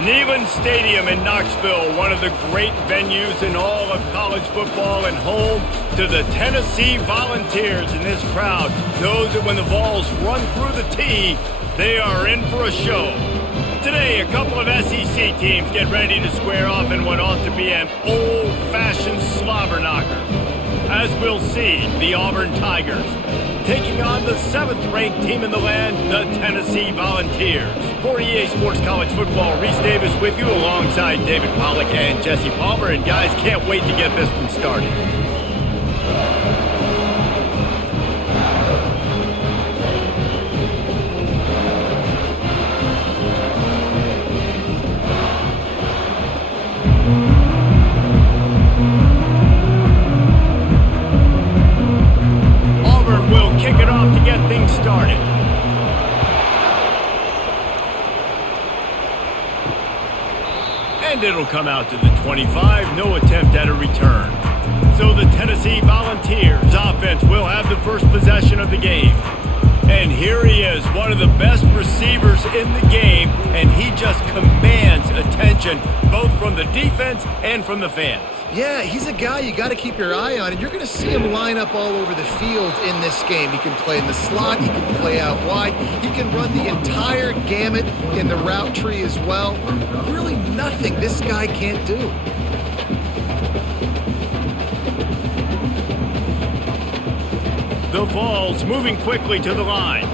Neyland Stadium in Knoxville, one of the great venues in all of college football and home to the Tennessee Volunteers. And this crowd knows that when the Vols run through the tee, they are in for a show. Today, a couple of SEC teams get ready to square off in what ought to be an old-fashioned slobber knocker. As we'll see, the Auburn Tigers taking on the 7th-ranked team in the land, the Tennessee Volunteers. For EA Sports College Football, Reese Davis with you alongside David Pollack and Jesse Palmer. And guys, can't wait to get this one started. Auburn will kick it off to get things started. And it'll come out to the 25, no attempt at a return. So the Tennessee Volunteers offense will have the first possession of the game. And here he is, one of the best receivers in the game, and he just commands attention both from the defense and from the fans. Yeah, he's a guy you got to keep your eye on, and you're going to see him line up all over the field in this game. He can play in the slot, he can play out wide, he can run the entire gamut in the route tree as well. Really nothing this guy can't do. The Vols moving quickly to the line.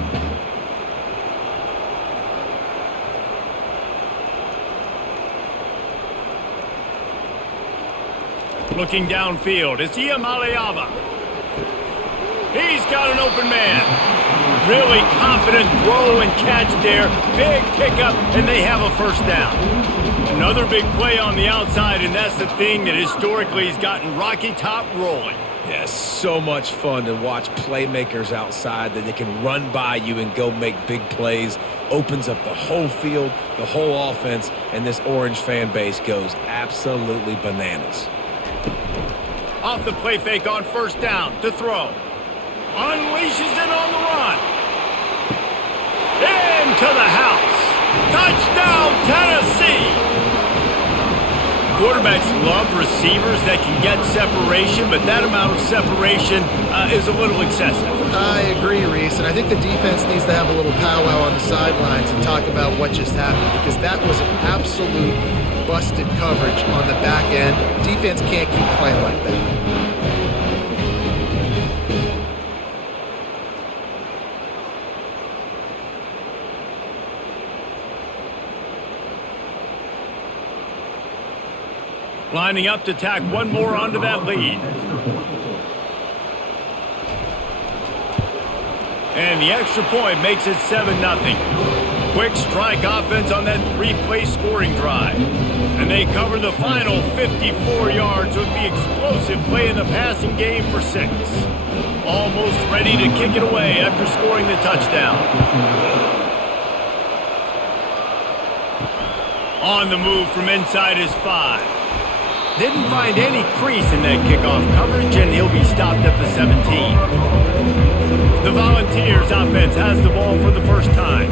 Looking downfield, it's Iamaleava. He's got an open man. Really confident throw and catch there. Big pickup, and they have a first down. Another big play on the outside, and that's the thing that historically has gotten Rocky Top rolling. Yeah, so much fun to watch playmakers outside that they can run by you and go make big plays. Opens up the whole field, the whole offense, and this Orange fan base goes absolutely bananas. Off the play fake on first down to throw. Unleashes it on the run. Into the house. Touchdown, Tennessee! Quarterbacks love receivers that can get separation, but that amount of separation is a little excessive. I agree, Reese, and I think the defense needs to have a little powwow on the sidelines and talk about what just happened, because that was an absolute busted coverage on the back end. Defense can't keep playing like that. Lining up to tack one more onto that lead. And the extra point makes it 7-0. Quick strike offense on that 3-play scoring drive. And they cover the final 54 yards with the explosive play in the passing game for 6. Almost ready to kick it away after scoring the touchdown. On the move from inside his 5. Didn't find any crease in that kickoff coverage, and he'll be stopped at the 17. The Volunteers offense has the ball for the first time.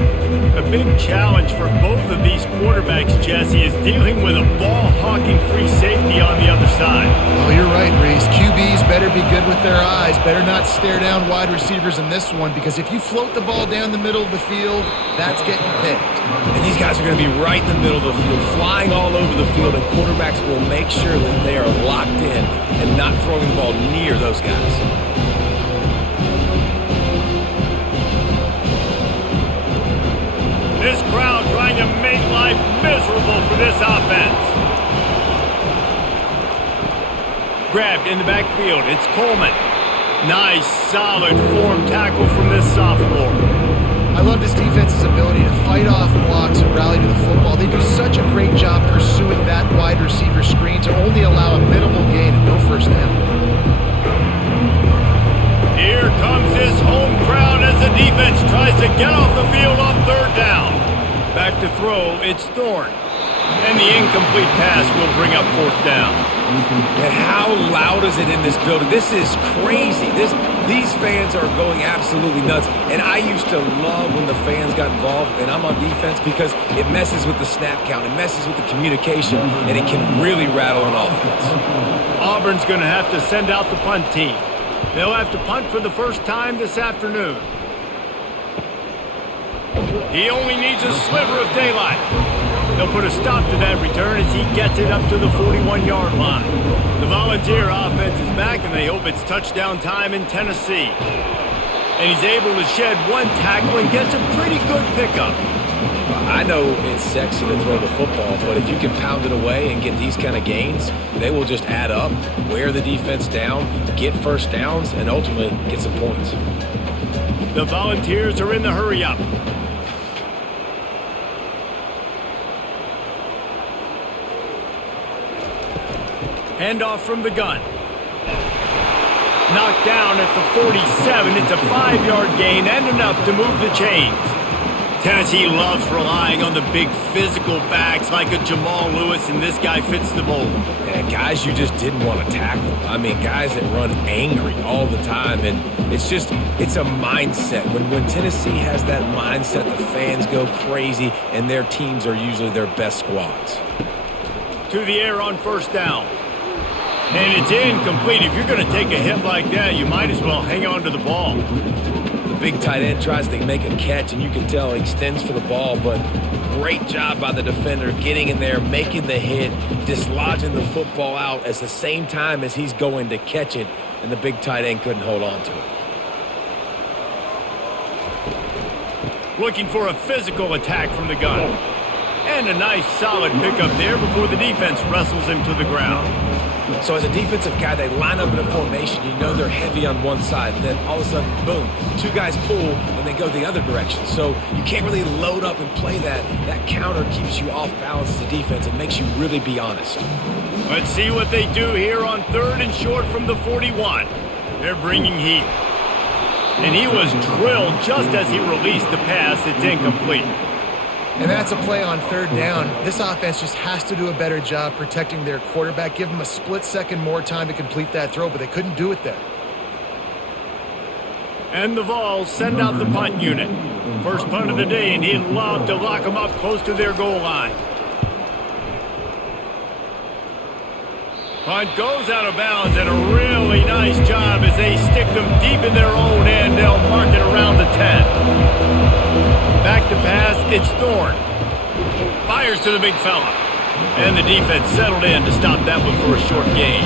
A big challenge for both of these quarterbacks, Jesse, is dealing with a ball-hawking free safety on the other side. Oh, you're right, Reese. QBs better be good with their eyes. Better not stare down wide receivers in this one, because if you float the ball down the middle of the field, that's getting picked. And these guys are going to be right in the middle of the field, flying all over the field, and quarterbacks will make sure that they are locked in and not throwing the ball near those guys. This crowd trying to make life miserable for this offense. Grabbed in the backfield, it's Coleman. Nice, solid form tackle from this sophomore. I love this defense's ability to fight off blocks and rally to the football. They do such a great job pursuing that wide receiver screen to only allow a minimal gain and no first down. Here comes this home crowd as the defense tries to get off the field on third down. Back to throw, it's Thorne. And the incomplete pass will bring up fourth down. And how loud is it in this building? This is crazy. These fans are going absolutely nuts. And I used to love when the fans got involved, and I'm on defense, because it messes with the snap count, it messes with the communication, and it can really rattle an offense. Auburn's going to have to send out the punt team. They'll have to punt for the first time this afternoon. He only needs a sliver of daylight. They'll put a stop to that return as he gets it up to the 41-yard line. The Volunteer offense is back, and they hope it's touchdown time in Tennessee. And he's able to shed one tackle and gets a pretty good pickup. I know it's sexy to throw the football, but if you can pound it away and get these kind of gains, they will just add up, wear the defense down, get first downs, and ultimately get some points. The Volunteers are in the hurry-up. Handoff from the gun. Knocked down at the 47. It's a 5-yard gain and enough to move the chains. Tennessee loves relying on the big physical backs like a Jamal Lewis, and this guy fits the mold. Yeah, guys you just didn't want to tackle. I mean, guys that run angry all the time, and it's a mindset. When Tennessee has that mindset, the fans go crazy, and their teams are usually their best squads. To the air on first down. And it's incomplete. If you're going to take a hit like that, you might as well hang on to the ball. The big tight end tries to make a catch, and you can tell he extends for the ball, but great job by the defender getting in there, making the hit, dislodging the football out at the same time as he's going to catch it, and the big tight end couldn't hold on to it. Looking for a physical attack from the gun. And a nice solid pickup there before the defense wrestles him to the ground. So as a defensive guy, they line up in a formation. You know they're heavy on one side. And then all of a sudden, boom, two guys pull, and they go the other direction. So you can't really load up and play that. That counter keeps you off balance as a defense. It makes you really be honest. Let's see what they do here on 3rd and short from the 41. They're bringing heat. And he was drilled just as he released the pass. It's incomplete. And that's a play on 3rd down. This offense just has to do a better job protecting their quarterback. Give them a split second more time to complete that throw, but they couldn't do it there. And the Vols send out the punt unit. First punt of the day, and he'd love to lock them up close to their goal line. Punt goes out of bounds, and a really nice job as they stick them deep in their own end. They'll mark it around the 10. Back to pass, it's Thorne. Fires to the big fella. And the defense settled in to stop that one for a short gain.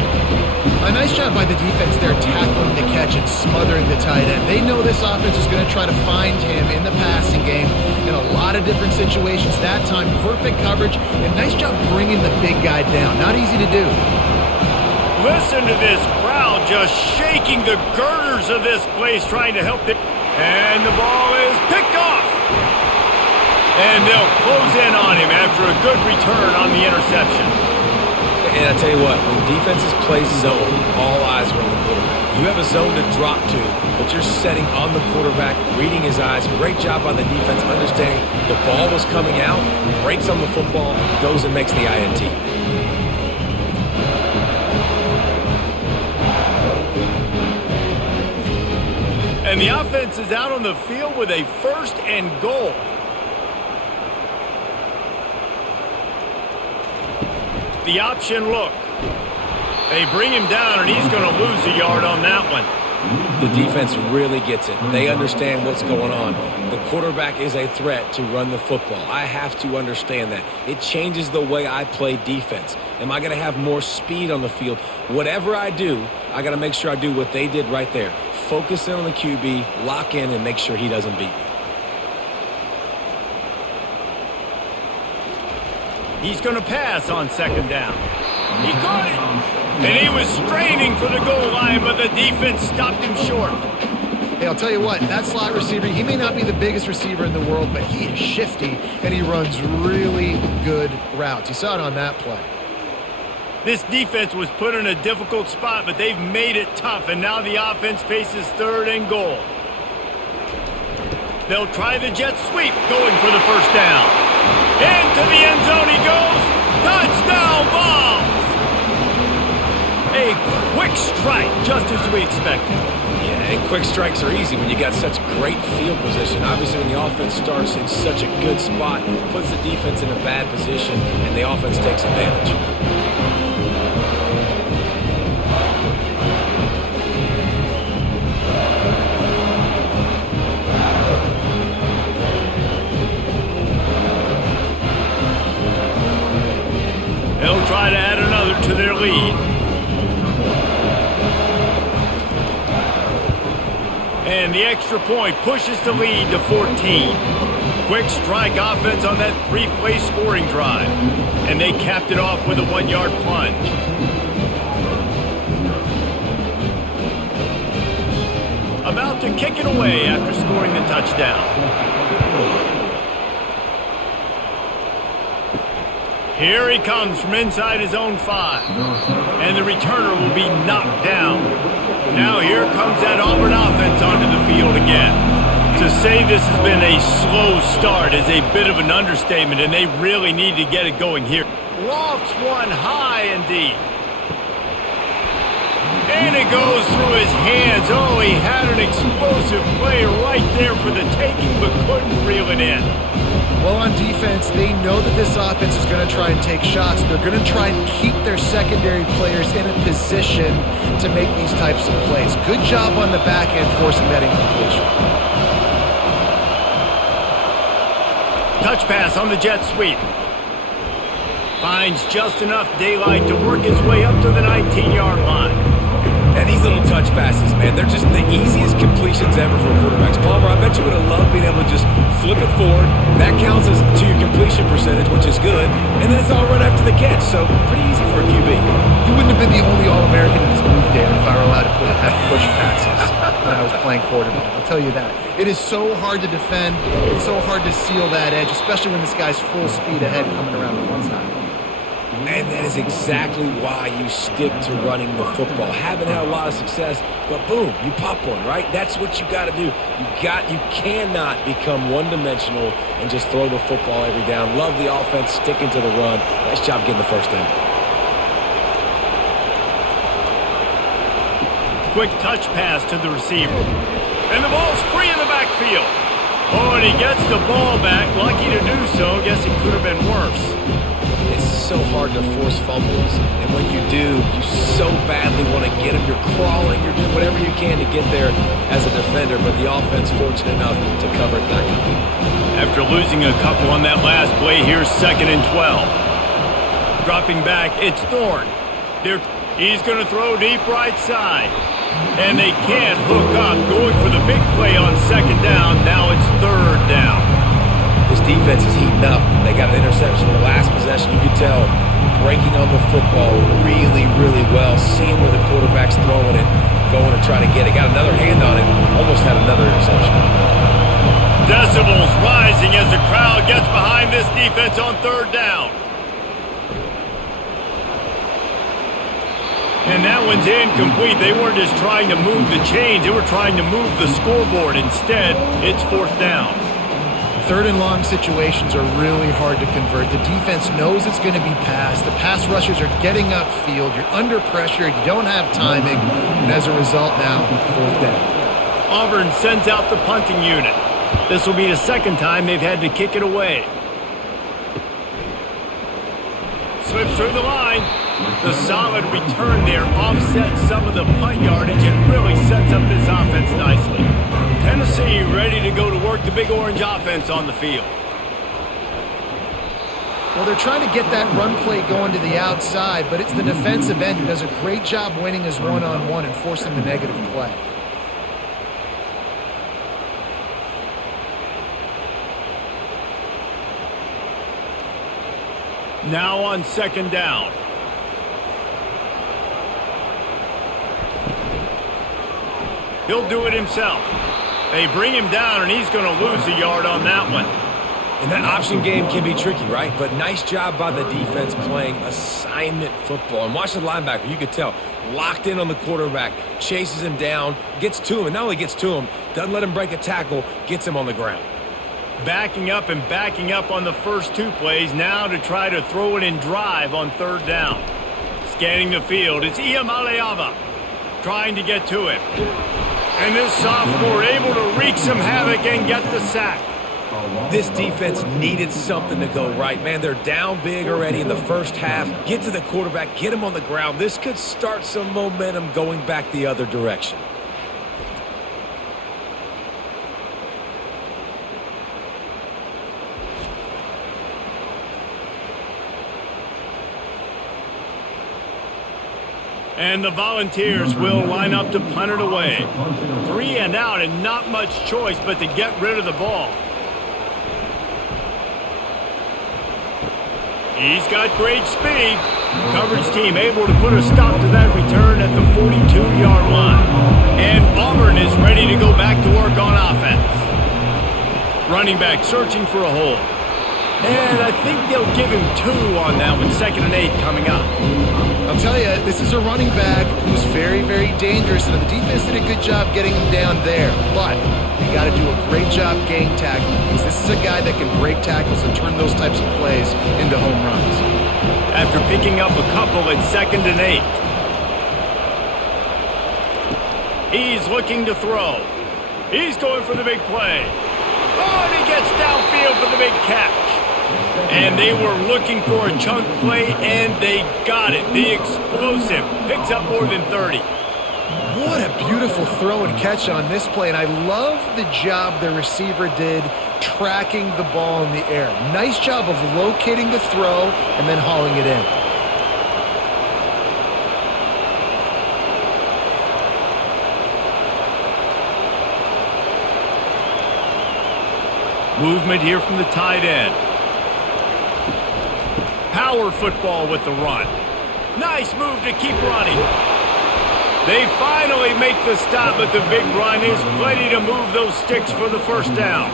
A nice job by the defense there tackling the catch and smothering the tight end. They know this offense is going to try to find him in the passing game in a lot of different situations. That time, perfect coverage, and nice job bringing the big guy down. Not easy to do. Listen to this crowd just shaking the girders of this place trying to help it. And the ball is picked off. And they'll close in on him after a good return on the interception. And I tell you what, when defenses play zone, all eyes are on the quarterback. You have a zone to drop to, but you're setting on the quarterback, reading his eyes. Great job by the defense, understanding the ball was coming out, breaks on the football, goes and makes the INT. And the offense is out on the field with a 1st and goal. The option look. They bring him down, and he's going to lose a yard on that one. The defense really gets it. They understand what's going on. The quarterback is a threat to run the football. I have to understand that. It changes the way I play defense. Am I going to have more speed on the field? Whatever I do, I got to make sure I do what they did right there. Focus in on the QB, lock in, and make sure he doesn't beat me. He's going to pass on 2nd down. He caught it! And he was straining for the goal line, but the defense stopped him short. Hey, I'll tell you what, that slot receiver, he may not be the biggest receiver in the world, but he is shifty, and he runs really good routes. You saw it on that play. This defense was put in a difficult spot, but they've made it tough, and now the offense faces 3rd and goal. They'll try the jet sweep, going for the 1st down. Into the end zone he goes. Touchdown, Vols! A quick strike, just as we expected. Yeah, and quick strikes are easy when you got such great field position. Obviously, when the offense starts in such a good spot, puts the defense in a bad position, and the offense takes advantage. They'll try to add another to their lead. And the extra point pushes the lead to 14. Quick strike offense on that three-play scoring drive. And they capped it off with a 1-yard plunge. About to kick it away after scoring the touchdown. Here he comes from inside his own 5. And the returner will be knocked down. Now here comes that Auburn offense onto the field again. To say this has been a slow start is a bit of an understatement, and they really need to get it going here. Lofts one high and deep. And it goes through his hands. Oh, he had an explosive play right there for the taking, but couldn't reel it in. Well, on defense, they know that this offense is going to try and take shots. They're going to try and keep their secondary players in a position to make these types of plays. Good job on the back end forcing that incompletion. Touch pass on the jet sweep. Finds just enough daylight to work his way up to the 19-yard line. And these little touch passes, man, they're just the easiest completions ever for quarterbacks. Palmer, I bet you would have loved being able to just flip it forward. That counts as to your completion percentage, which is good. And then it's all run after the catch, so pretty easy for a QB. You wouldn't have been the only All-American in this move, Dan, if I were allowed to have push passes when I was playing quarterback. I'll tell you that. It is so hard to defend. It's so hard to seal that edge, especially when this guy's full speed ahead coming around the one side. And that is exactly why you stick to running the football. Haven't had a lot of success, but boom, you pop one, right? That's what you got to do. You cannot become one-dimensional and just throw the football every down. Love the offense, sticking to the run. Nice job getting the first down. Quick touch pass to the receiver. And the ball's free in the backfield. Oh, and he gets the ball back. Lucky to do so. Guess it could have been worse. It's so hard to force fumbles, and when you do, you so badly want to get them. You're crawling, you're doing whatever you can to get there as a defender, but the offense fortunate enough to cover it back up. After losing a couple on that last play, here's 2nd and 12. Dropping back, it's Thorne. He's going to throw deep right side. And they can't hook up. Going for the big play on 2nd down. Now it's 3rd down. This defense is heating up. They got an interception in the last possession. You could tell breaking on the football really, really well. Seeing where the quarterback's throwing it, going to try to get it. Got another hand on it. Almost had another interception. Decibels rising as the crowd gets behind this defense on 3rd down. And that one's incomplete. They weren't just trying to move the chains. They were trying to move the scoreboard. Instead, it's 4th down. 3rd and long situations are really hard to convert. The defense knows it's going to be passed. The pass rushers are getting upfield. You're under pressure. You don't have timing. And as a result now, 4th down. Auburn sends out the punting unit. This will be the 2nd time they've had to kick it away. Slips through the line. The solid return there offsets some of the punt yardage and really sets up this offense nicely. Tennessee ready to go to work the Big Orange offense on the field. Well, they're trying to get that run play going to the outside, but it's the defensive end who does a great job winning his one-on-one and forcing the negative play. Now on 2nd down. He'll do it himself. They bring him down, and he's going to lose a yard on that one. And that option game can be tricky, right? But nice job by the defense playing assignment football. And watch the linebacker. You could tell. Locked in on the quarterback. Chases him down. Gets to him. And not only gets to him, doesn't let him break a tackle. Gets him on the ground. Backing up and backing up on the first 2 plays. Now to try to throw it in drive on 3rd down. Scanning the field, it's Iamaleava trying to get to it. And this sophomore able to wreak some havoc and get the sack. This defense needed something to go right. Man, they're down big already in the first half. Get to the quarterback, get him on the ground. This could start some momentum going back the other direction. And the Volunteers will line up to punt it away. 3 and out and not much choice but to get rid of the ball. He's got great speed. Coverage team able to put a stop to that return at the 42-yard line. And Auburn is ready to go back to work on offense. Running back searching for a hole. And I think they'll give him 2 on that one. 2nd and 8 coming up. I'll tell you, this is a running back who's very, very dangerous, and the defense did a good job getting him down there. But you got to do a great job gang tackling, because this is a guy that can break tackles and turn those types of plays into home runs. After picking up a couple at 2nd and 8. He's looking to throw. He's going for the big play. Oh, and he gets downfield for the big catch. And they were looking for a chunk play, and they got it. The explosive picks up more than 30. What a beautiful throw and catch on this play, and I love the job the receiver did tracking the ball in the air. Nice job of locating the throw and then hauling it in. Movement here from the tight end. Power football with the run. Nice move to keep running. They finally make the stop, but the big run is plenty to move those sticks for the first down.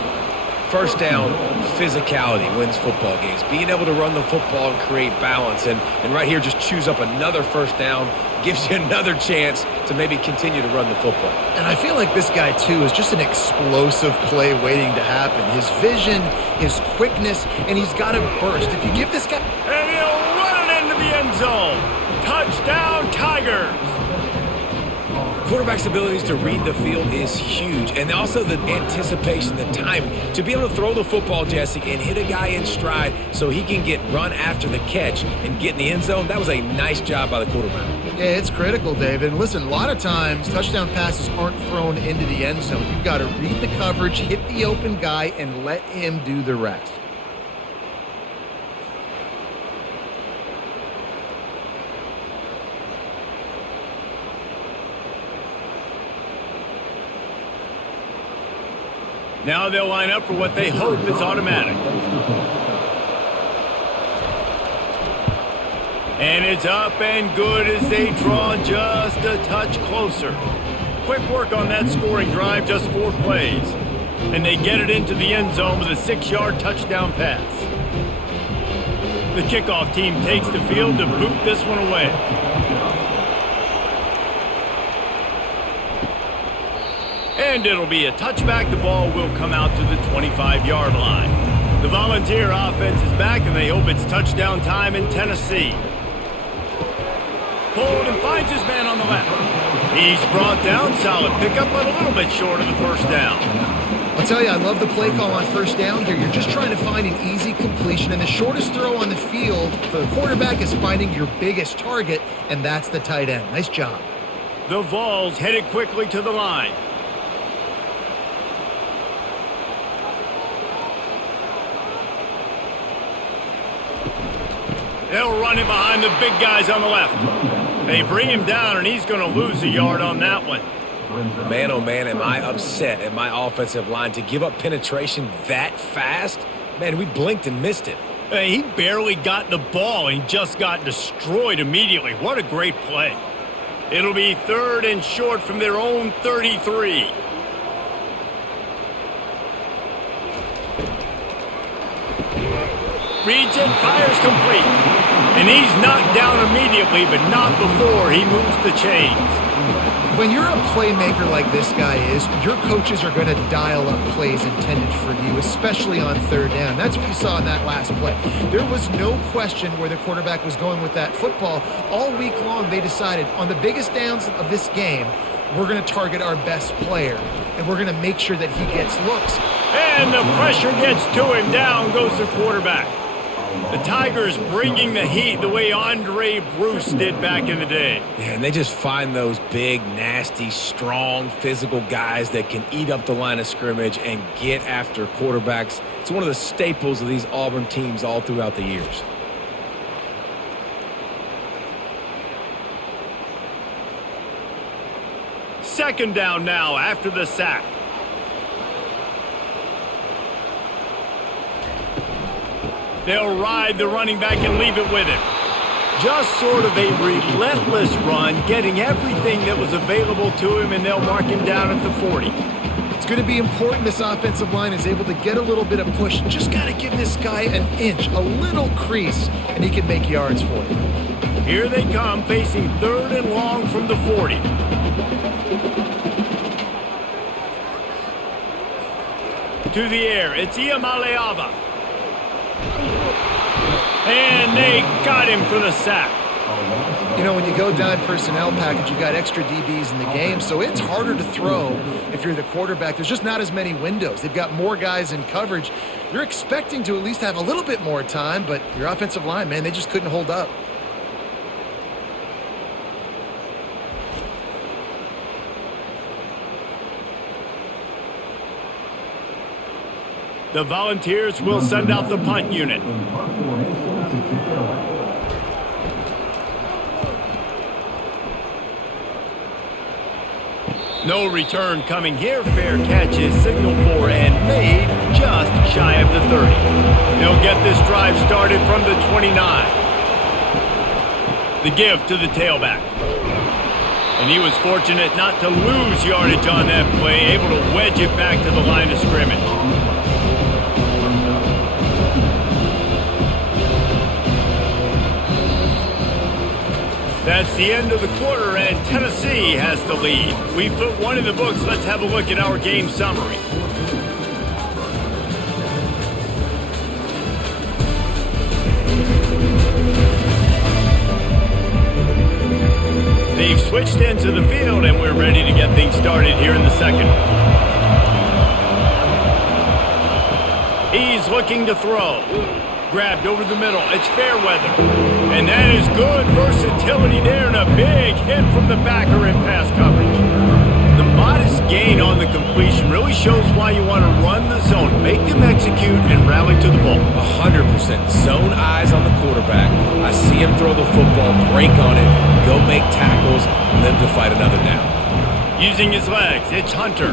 First down, physicality wins football games. Being able to run the football and create balance. And right here, just choose up another first down. Gives you another chance to maybe continue to run the football. And I feel like this guy, too, is just an explosive play waiting to happen. His vision, his quickness, and he's got a burst. If you give this guy... And he'll run it into the end zone. Touchdown, Tigers. Quarterback's abilities to read the field is huge, and also the anticipation, the time to be able to throw the football, Jesse, and hit a guy in stride so he can get run after the catch and get in the end zone. That was a nice job by the quarterback. Yeah, it's critical, David. And listen, a lot of times touchdown passes aren't thrown into the end zone. You've got to read the coverage, hit the open guy, and let him do the rest. Now they'll line up for what they hope is automatic. And it's up and good as they draw just a touch closer. Quick work on that scoring drive, just 4 plays. And they get it into the end zone with a 6-yard touchdown pass. The kickoff team takes the field to boot this one away. And it'll be a touchback. The ball will come out to the 25-yard line. The Volunteer offense is back, and they hope it's touchdown time in Tennessee. Pulled and finds his man on the left. He's brought down. Solid pickup, but a little bit short of the first down. I'll tell you, I love the play call on first down here. You're just trying to find an easy completion, and the shortest throw on the field for the quarterback is finding your biggest target, and that's the tight end. Nice job. The Vols headed quickly to the line. They'll run it behind the big guys on the left. They bring him down, and he's going to lose a yard on that one. Man, oh man, am I upset at my offensive line to give up penetration that fast? Man, we blinked and missed it. He barely got the ball and just got destroyed immediately. What a great play. It'll be 3rd and short from their own 33. Reads it, fires complete. And he's knocked down immediately, but not before he moves the chains. When you're a playmaker like this guy is, your coaches are going to dial up plays intended for you, especially on third down. That's what you saw in that last play. There was no question where the quarterback was going with that football. All week long, they decided on the biggest downs of this game, we're going to target our best player, and we're going to make sure that he gets looks. And the pressure gets to him. Down goes the quarterback. The Tigers bringing the heat the way Andre Bruce did back in the day. Yeah, and they just find those big, nasty, strong, physical guys that can eat up the line of scrimmage and get after quarterbacks. It's one of the staples of these Auburn teams all throughout the years. Second down now after the sack. They'll ride the running back and leave it with him. Just sort of a relentless run, getting everything that was available to him, and they'll mark him down at the 40. It's going to be important this offensive line is able to get a little bit of push. Just got to give this guy an inch, a little crease, and he can make yards for you. Here they come, facing third and long from the 40. To the air, it's Iamaleava. And they got him for the sack. You know, when you go dime personnel package, you got extra DBs in the game, so it's harder to throw if you're the quarterback. There's just not as many windows. They've got more guys in coverage. You're expecting to at least have a little bit more time, but your offensive line, man, they just couldn't hold up. The Volunteers will send out the punt unit. No return coming here. Fair catch is signaled for and made just shy of the 30. They'll get this drive started from the 29. The give to the tailback. And he was fortunate not to lose yardage on that play, able to wedge it back to the line of scrimmage. That's the end of the quarter, and Tennessee has the lead. We put one in the books. Let's have a look at our game summary. They've switched into the field, and we're ready to get things started here in the second. He's looking to throw. Grabbed over the middle. It's Fairweather. And that is good versatility there, and a big hit from the backer in pass coverage. The modest gain on the completion really shows why you want to run the zone, make them execute, and rally to the ball. 100% zone eyes on the quarterback. I see him throw the football, break on it, go make tackles, live to fight another down. Using his legs, it's Hunter.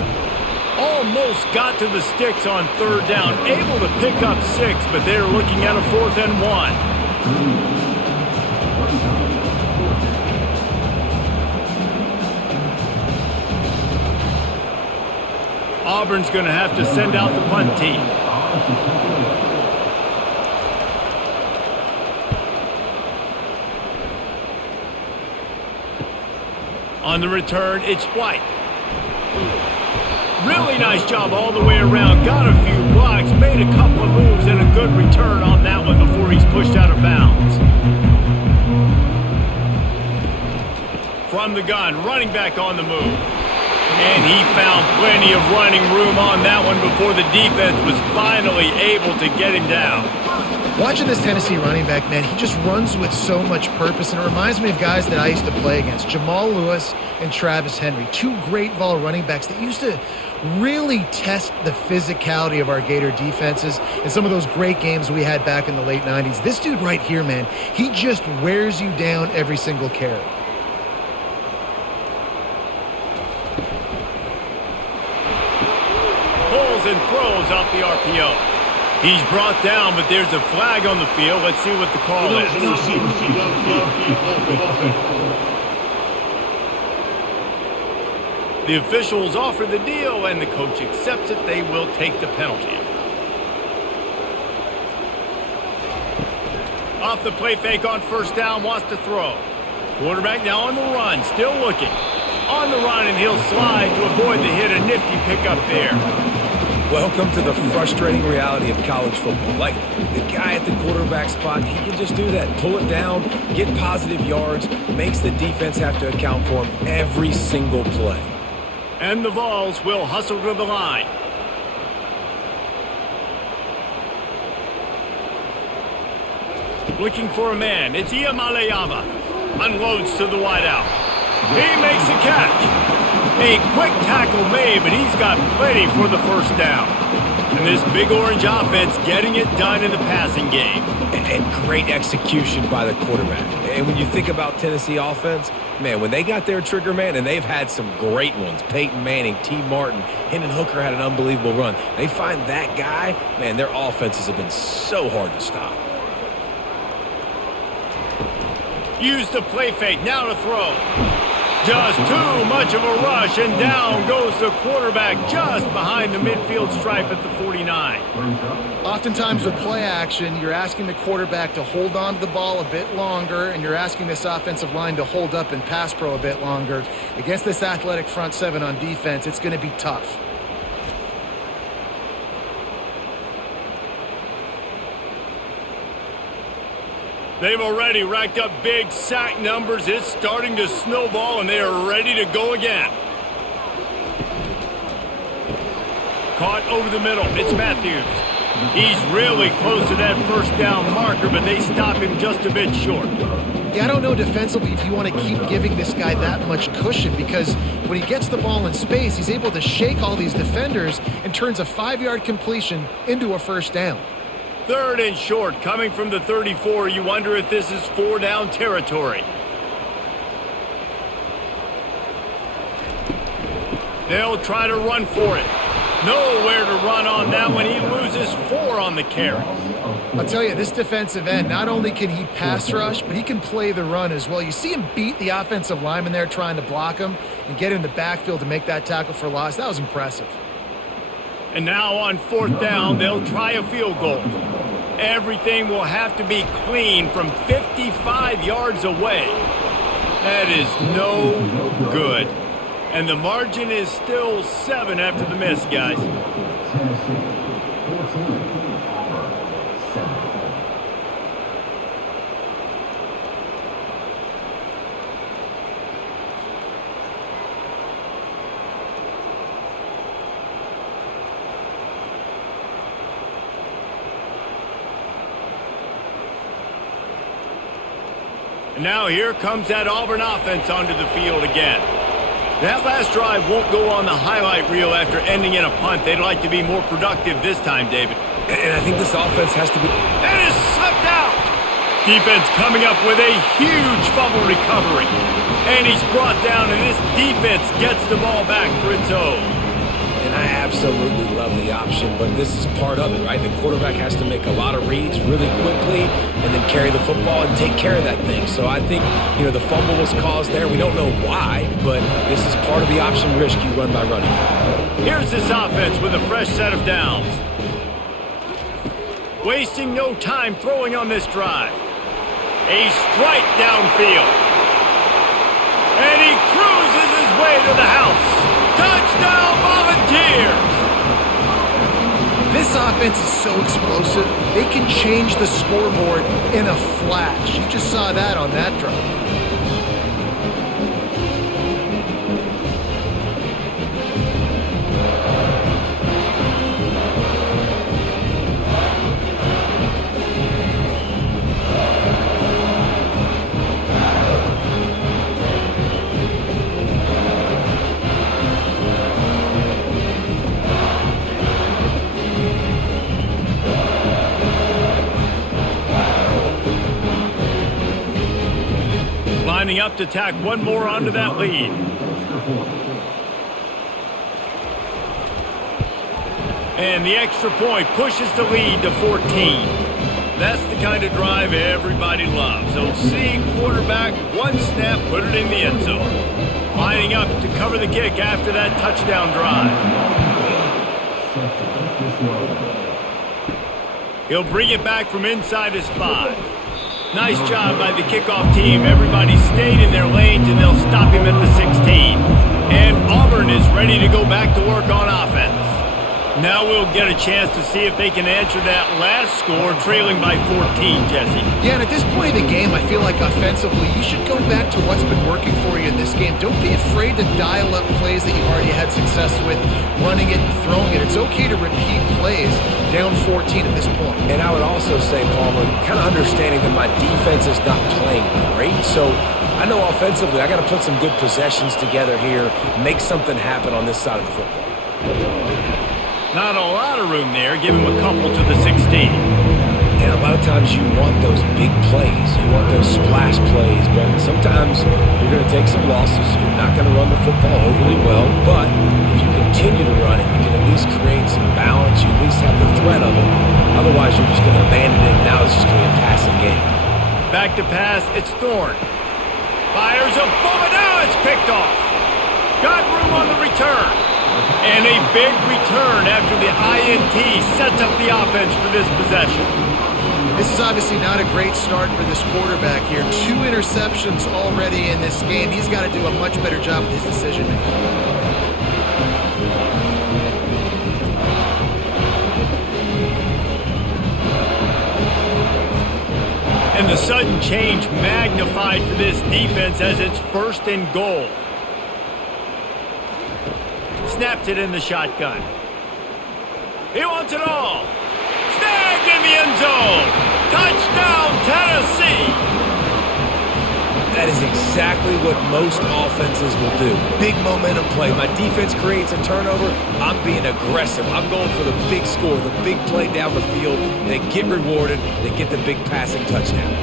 Almost got to the sticks on third down, able to pick up 6, but they're looking at a 4th and 1. Auburn's going to have to send out the punt team. On the return, it's White. Really nice job all the way around. Got a few blocks, made a couple of moves, and a good return on that one before he's pushed out of bounds. From the gun, running back on the move. And he found plenty of running room on that one before the defense was finally able to get him down. Watching this Tennessee running back, man, he just runs with so much purpose, and it reminds me of guys that I used to play against, Jamal Lewis and Travis Henry, two great ball running backs that used to really test the physicality of our Gator defenses in some of those great games we had back in the late 90s. This dude right here, man, he just wears you down every single carry. Pulls and throws off the RPO. He's brought down, but there's a flag on the field. Let's see what the call is. The officials offer the deal, and the coach accepts it. They will take the penalty. Off the play fake on first down, wants to throw. Quarterback now on the run, still looking. On the run, and he'll slide to avoid the hit. A nifty pickup there. Welcome to the frustrating reality of college football. Like, the guy at the quarterback spot, he can just do that. Pull it down, get positive yards, makes the defense have to account for him every single play. And the Vols will hustle to the line. Looking for a man. It's Iamaleava. Unloads to the wideout. He makes a catch. A quick tackle made, but he's got plenty for the first down. And this Big Orange offense getting it done in the passing game. And great execution by the quarterback. And when you think about Tennessee offense, man, when they got their trigger man, and they've had some great ones, Peyton Manning, T. Martin, Hendon Hooker had an unbelievable run. They find that guy, man, their offenses have been so hard to stop. Use the play fake, now to throw. Just too much of a rush, and down goes the quarterback just behind the midfield stripe at the 49. Oftentimes with play action, you're asking the quarterback to hold on to the ball a bit longer, and you're asking this offensive line to hold up in pass pro a bit longer. Against this athletic front seven on defense, it's going to be tough. They've already racked up big sack numbers. It's starting to snowball, and they are ready to go again. Caught over the middle. It's Matthews. He's really close to that first down marker, but they stop him just a bit short. Yeah, I don't know defensively if you want to keep giving this guy that much cushion, because when he gets the ball in space, he's able to shake all these defenders and turns a 5-yard completion into a first down. 3rd and short, coming from the 34. You wonder if this is 4-down territory. They'll try to run for it. Nowhere to run on that one. He loses 4 on the carry. I'll tell you, this defensive end, not only can he pass rush, but he can play the run as well. You see him beat the offensive lineman there trying to block him and get in the backfield to make that tackle for loss. That was impressive. And now on 4th down, they'll try a field goal. Everything will have to be clean from 55 yards away. That is no good. And the margin is still 7 after the miss, guys. And now here comes that Auburn offense onto the field again. That last drive won't go on the highlight reel after ending in a punt. They'd like to be more productive this time, David. And I think this offense has to be... And it's slipped out! Defense coming up with a huge fumble recovery. And he's brought down, and this defense gets the ball back for its own. And I absolutely love the option, but this is part of it, right? The quarterback has to make a lot of reads really quickly and then carry the football and take care of that thing. So I think, the fumble was caused there. We don't know why, but this is part of the option risk you run by running. Here's this offense with a fresh set of downs. Wasting no time throwing on this drive. A strike downfield. And he cruises his way to the house. Touchdown, Volunteers! This offense is so explosive, they can change the scoreboard in a flash. You just saw that on that drive. Lining up to tack one more onto that lead. And the extra point pushes the lead to 14. That's the kind of drive everybody loves. OC quarterback, one snap, put it in the end zone. Lining up to cover the kick after that touchdown drive. He'll bring it back from inside his 5. Nice job by the kickoff team. Everybody stayed in their lanes, and they'll stop him at the 16. And Auburn is ready to go back to work on offense. Now we'll get a chance to see if they can answer that last score, trailing by 14, Jesse. Yeah, and at this point in the game, I feel like offensively, you should go back to what's been working for you in this game. Don't be afraid to dial up plays that you've already had success with, running it and throwing it. It's okay to repeat plays down 14 at this point. And I would also say, Palmer, kind of understanding that my defense is not playing great, so I know offensively I got to put some good possessions together here, make something happen on this side of the football. Not a lot of room there. Give him a couple to the 16. And a lot of times you want those big plays. You want those splash plays. But sometimes you're going to take some losses. You're not going to run the football overly well. But if you continue to run it, you can at least create some balance. You at least have the threat of it. Otherwise, you're just going to abandon it. Now it's just going to be a passing game. Back to pass. It's Thorne. Fires a bullet. Now it's picked off. Got room on the return. And a big return after the INT sets up the offense for this possession. This is obviously not a great start for this quarterback here. 2 interceptions already in this game. He's got to do a much better job with his decision-making. And the sudden change magnified for this defense as it's 1st and goal. Snaps it in the shotgun. He wants it all. Snagged in the end zone. Touchdown, Tennessee. That is exactly what most offenses will do. Big momentum play. My defense creates a turnover. I'm being aggressive. I'm going for the big score, the big play down the field. They get rewarded. They get the big passing touchdown.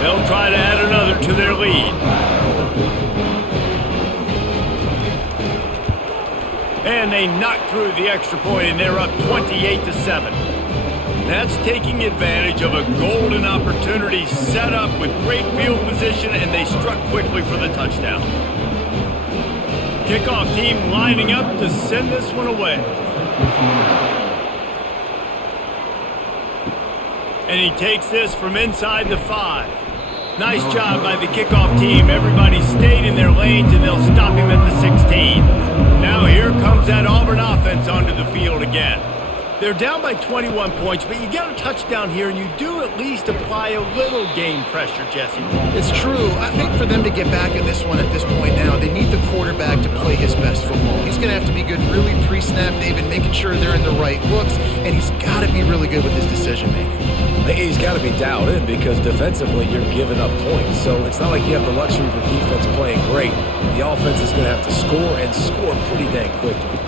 They'll try to add another to their lead. And they knock through the extra point, and they're up 28-7. That's taking advantage of a golden opportunity set up with great field position, and they struck quickly for the touchdown. Kickoff team lining up to send this one away. And he takes this from inside the 5. Nice job by the kickoff team. Everybody stayed in their lanes, and they'll stop him at the 16. Now here comes that Auburn offense onto the field again. They're down by 21 points, but you get a touchdown here, and you do at least apply a little game pressure, Jesse. It's true. I think for them to get back in this one at this point now, they need the quarterback to play his best football. He's going to have to be good really pre-snap, David, making sure they're in the right looks, and he's got to be really good with his decision-making. He's got to be dialed in because defensively you're giving up points. So it's not like you have the luxury of your defense playing great. The offense is going to have to score and score pretty dang quickly.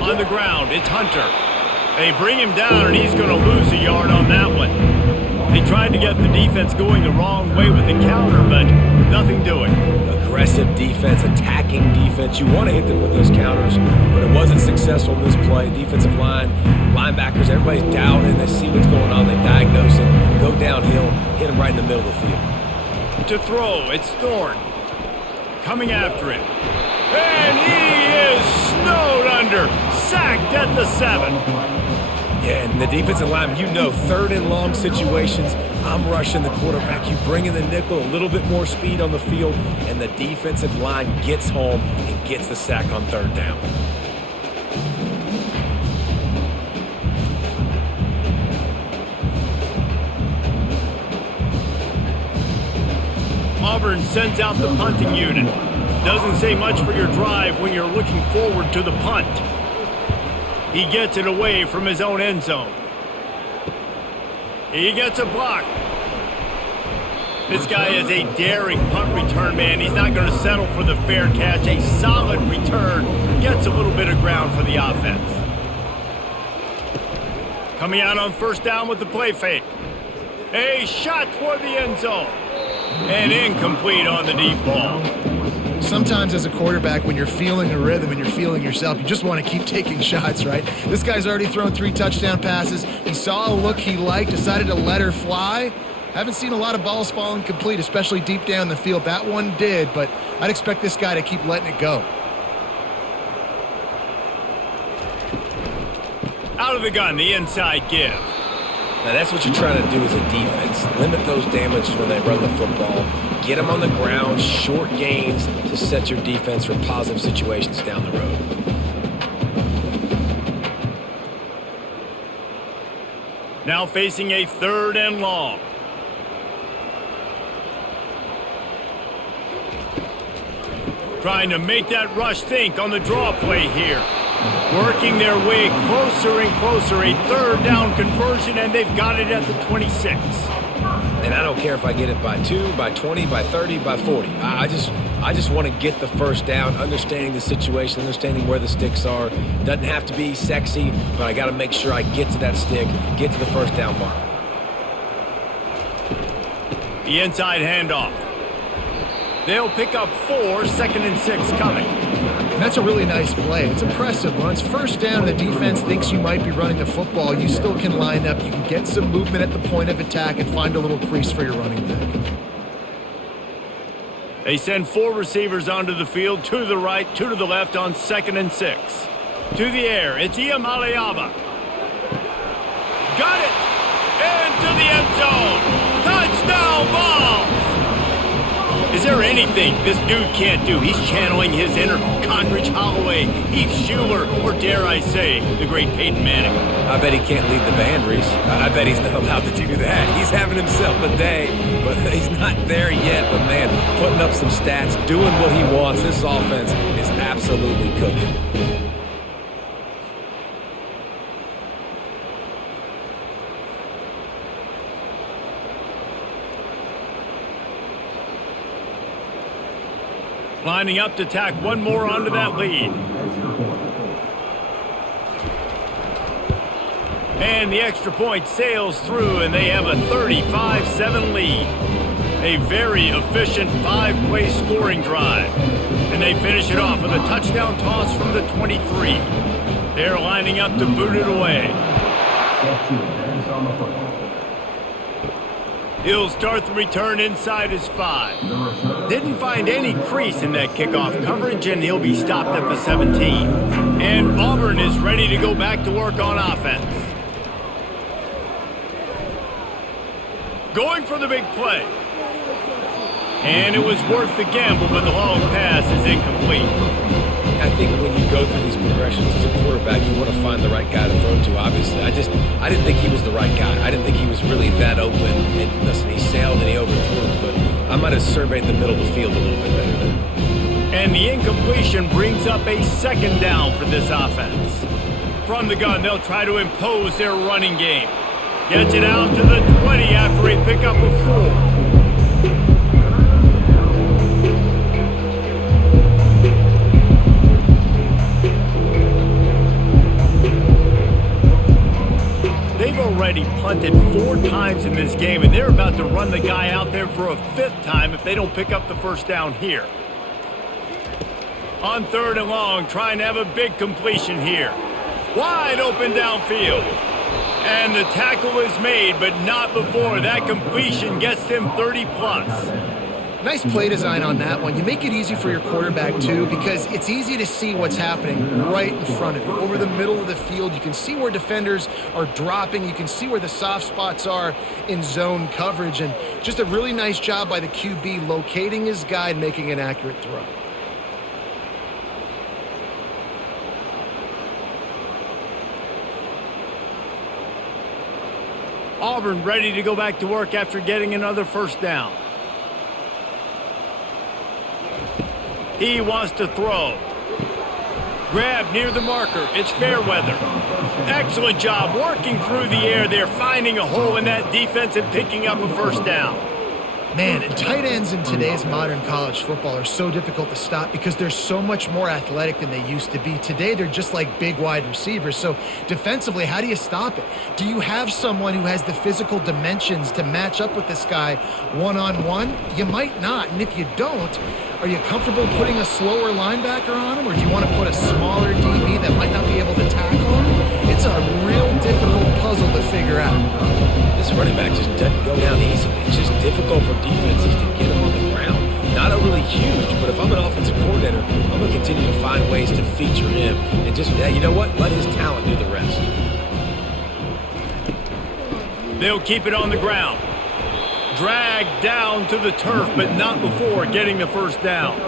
On the ground, it's Hunter. They bring him down, and he's going to lose a yard on that one. They tried to get the defense going the wrong way with the counter, but nothing doing. Aggressive defense, attacking defense. You want to hit them with those counters, but it wasn't successful in this play. Defensive line, linebackers, everybody's down in. They see what's going on. They diagnose it, go downhill, hit him right in the middle of the field. To throw, it's Thorne. Coming after him. And he is snowed under. Sacked at the 7. Yeah, and the defensive line, you know, 3rd and long situations, I'm rushing the quarterback. You bring in the nickel, a little bit more speed on the field, and the defensive line gets home and gets the sack on 3rd down. Auburn sends out the punting unit. Doesn't say much for your drive when you're looking forward to the punt. He gets it away from his own end zone. He gets a block. This guy is a daring punt return man. He's not going to settle for the fair catch. A solid return. Gets a little bit of ground for the offense. Coming out on 1st down with the play fake. A shot toward the end zone. And incomplete on the deep ball. Sometimes as a quarterback, when you're feeling a rhythm and you're feeling yourself, you just want to keep taking shots, right? This guy's already thrown 3 touchdown passes. He saw a look he liked, decided to let her fly. Haven't seen a lot of balls falling complete, especially deep down the field. That one did, but I'd expect this guy to keep letting it go. Out of the gun, the inside give. Now that's what you're trying to do as a defense. Limit those damages when they run the football. Get them on the ground, short gains to set your defense for positive situations down the road. Now facing a 3rd and long. Trying to make that rush think on the draw play here. Working their way closer and closer. A 3rd down conversion, and they've got it at the 26. And I don't care if I get it by 2, by 20, by 30, by 40. I just want to get the first down, understanding the situation, understanding where the sticks are. Doesn't have to be sexy, but I got to make sure I get to that stick, get to the first down mark. The inside handoff. They'll pick up 4, 2nd and 6 coming. And that's a really nice play. It's impressive. When it's first down and the defense thinks you might be running the football, you still can line up. You can get some movement at the point of attack and find a little crease for your running back. They send 4 receivers onto the field, 2 to the right, 2 to the left on 2nd and 6. To the air, it's Iamaleava. Got it! Into the end zone! Touchdown ball! Is there anything this dude can't do? He's channeling his inner Condridge Holloway, Heath Schuler, or dare I say, the great Peyton Manning. I bet he can't lead the band, Reese. I bet he's not allowed to do that. He's having himself a day, but he's not there yet. But, man, putting up some stats, doing what he wants. This offense is absolutely cooking. Lining up to tack one more onto that lead. And the extra point sails through, and they have a 35-7 lead. A very efficient 5-play scoring drive. And they finish it off with a touchdown toss from the 23. They're lining up to boot it away. He'll start the return inside his 5. Didn't find any crease in that kickoff coverage, and he'll be stopped at the 17. And Auburn is ready to go back to work on offense. Going for the big play. And it was worth the gamble, but the long pass is incomplete. I think when you go through these progressions as a quarterback, you want to find the right guy to throw to, obviously. I didn't think he was the right guy. I didn't think he was really that open. And listen, he sailed and he overthrew, but I might have surveyed the middle of the field a little bit better there. And the incompletion brings up a 2nd down for this offense. From the gun, they'll try to impose their running game. Gets it out to the 20 after a pickup of 4. They've already punted 4 times in this game, and they're about to run the guy out there for a 5th time if they don't pick up the first down here. On 3rd and long, trying to have a big completion here. Wide open downfield. And the tackle is made, but not before that completion gets them 30+. Nice play design on that one. You make it easy for your quarterback, too, because it's easy to see what's happening right in front of you. Over the middle of the field, you can see where defenders are dropping. You can see where the soft spots are in zone coverage. And just a really nice job by the QB locating his guy and making an accurate throw. Auburn ready to go back to work after getting another first down. He wants to throw. Grab near the marker. It's Fairweather. Excellent job working through the air there, finding a hole in that defense and picking up a first down. Man, and tight ends in today's modern college football are so difficult to stop because they're so much more athletic than they used to be. Today, they're just like big wide receivers. So defensively, how do you stop it? Do you have someone who has the physical dimensions to match up with this guy one-on-one? You might not. And if you don't, are you comfortable putting a slower linebacker on him, or do you want to put a smaller DB that might not be able to tackle him? It's a real difficult puzzle to figure out. This running back just doesn't go down easily. It's just difficult for defenses to get him on the ground. Not overly huge, but if I'm an offensive coordinator, I'm going to continue to find ways to feature him and just, you know what? Let his talent do the rest. They'll keep it on the ground. Dragged down to the turf, but not before getting the first down.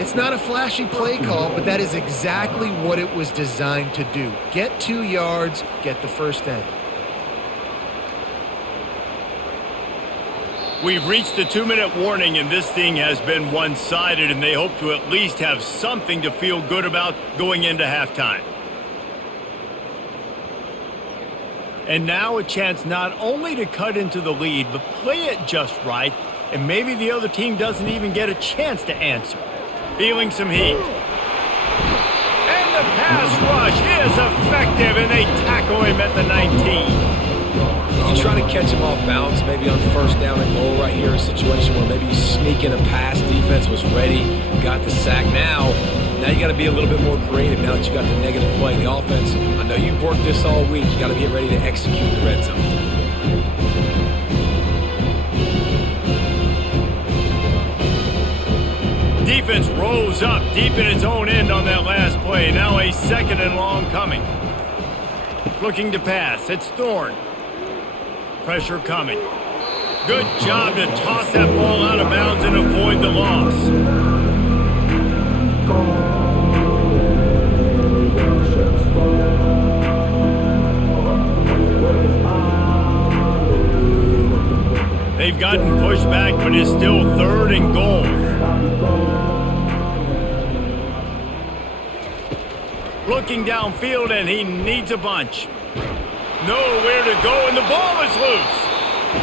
It's not a flashy play call, but that is exactly what it was designed to do. Get 2 yards, get the first down. We've reached the 2-minute warning, and this thing has been one-sided, and they hope to at least have something to feel good about going into halftime. And now a chance not only to cut into the lead, but play it just right, and maybe the other team doesn't even get a chance to answer. Feeling some heat. And the pass rush is effective, and they tackle him at the 19. You try to catch him off balance, maybe on first down and goal right here, a situation where maybe you sneak in a pass, defense was ready, got the sack. Now you got to be a little bit more creative now that you got the negative play. The offense, I know you've worked this all week. You got to get ready to execute in the red zone. Defense rose up deep in its own end on that last play. Now a 2nd and long coming. Looking to pass. It's Thorne. Pressure coming. Good job to toss that ball out of bounds and avoid the loss. They've gotten pushed back, but it's still 3rd and goal. Looking downfield, and he needs a bunch. Nowhere to go, and the ball is loose.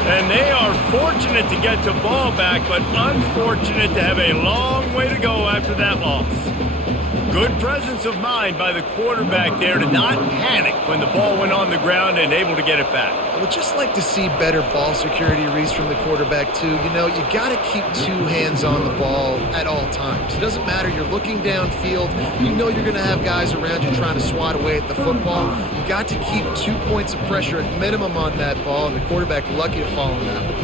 And they are fortunate to get the ball back, but unfortunate to have a long way to go after that loss. Good presence of mind by the quarterback there to not panic when the ball went on the ground and able to get it back. I would just like to see better ball security, Reese, from the quarterback, too. You know, you got to keep 2 hands on the ball at all times. It doesn't matter. You're looking downfield. You know you're going to have guys around you trying to swat away at the football. You got to keep 2 points of pressure at minimum on that ball, and the quarterback lucky to fall on that one.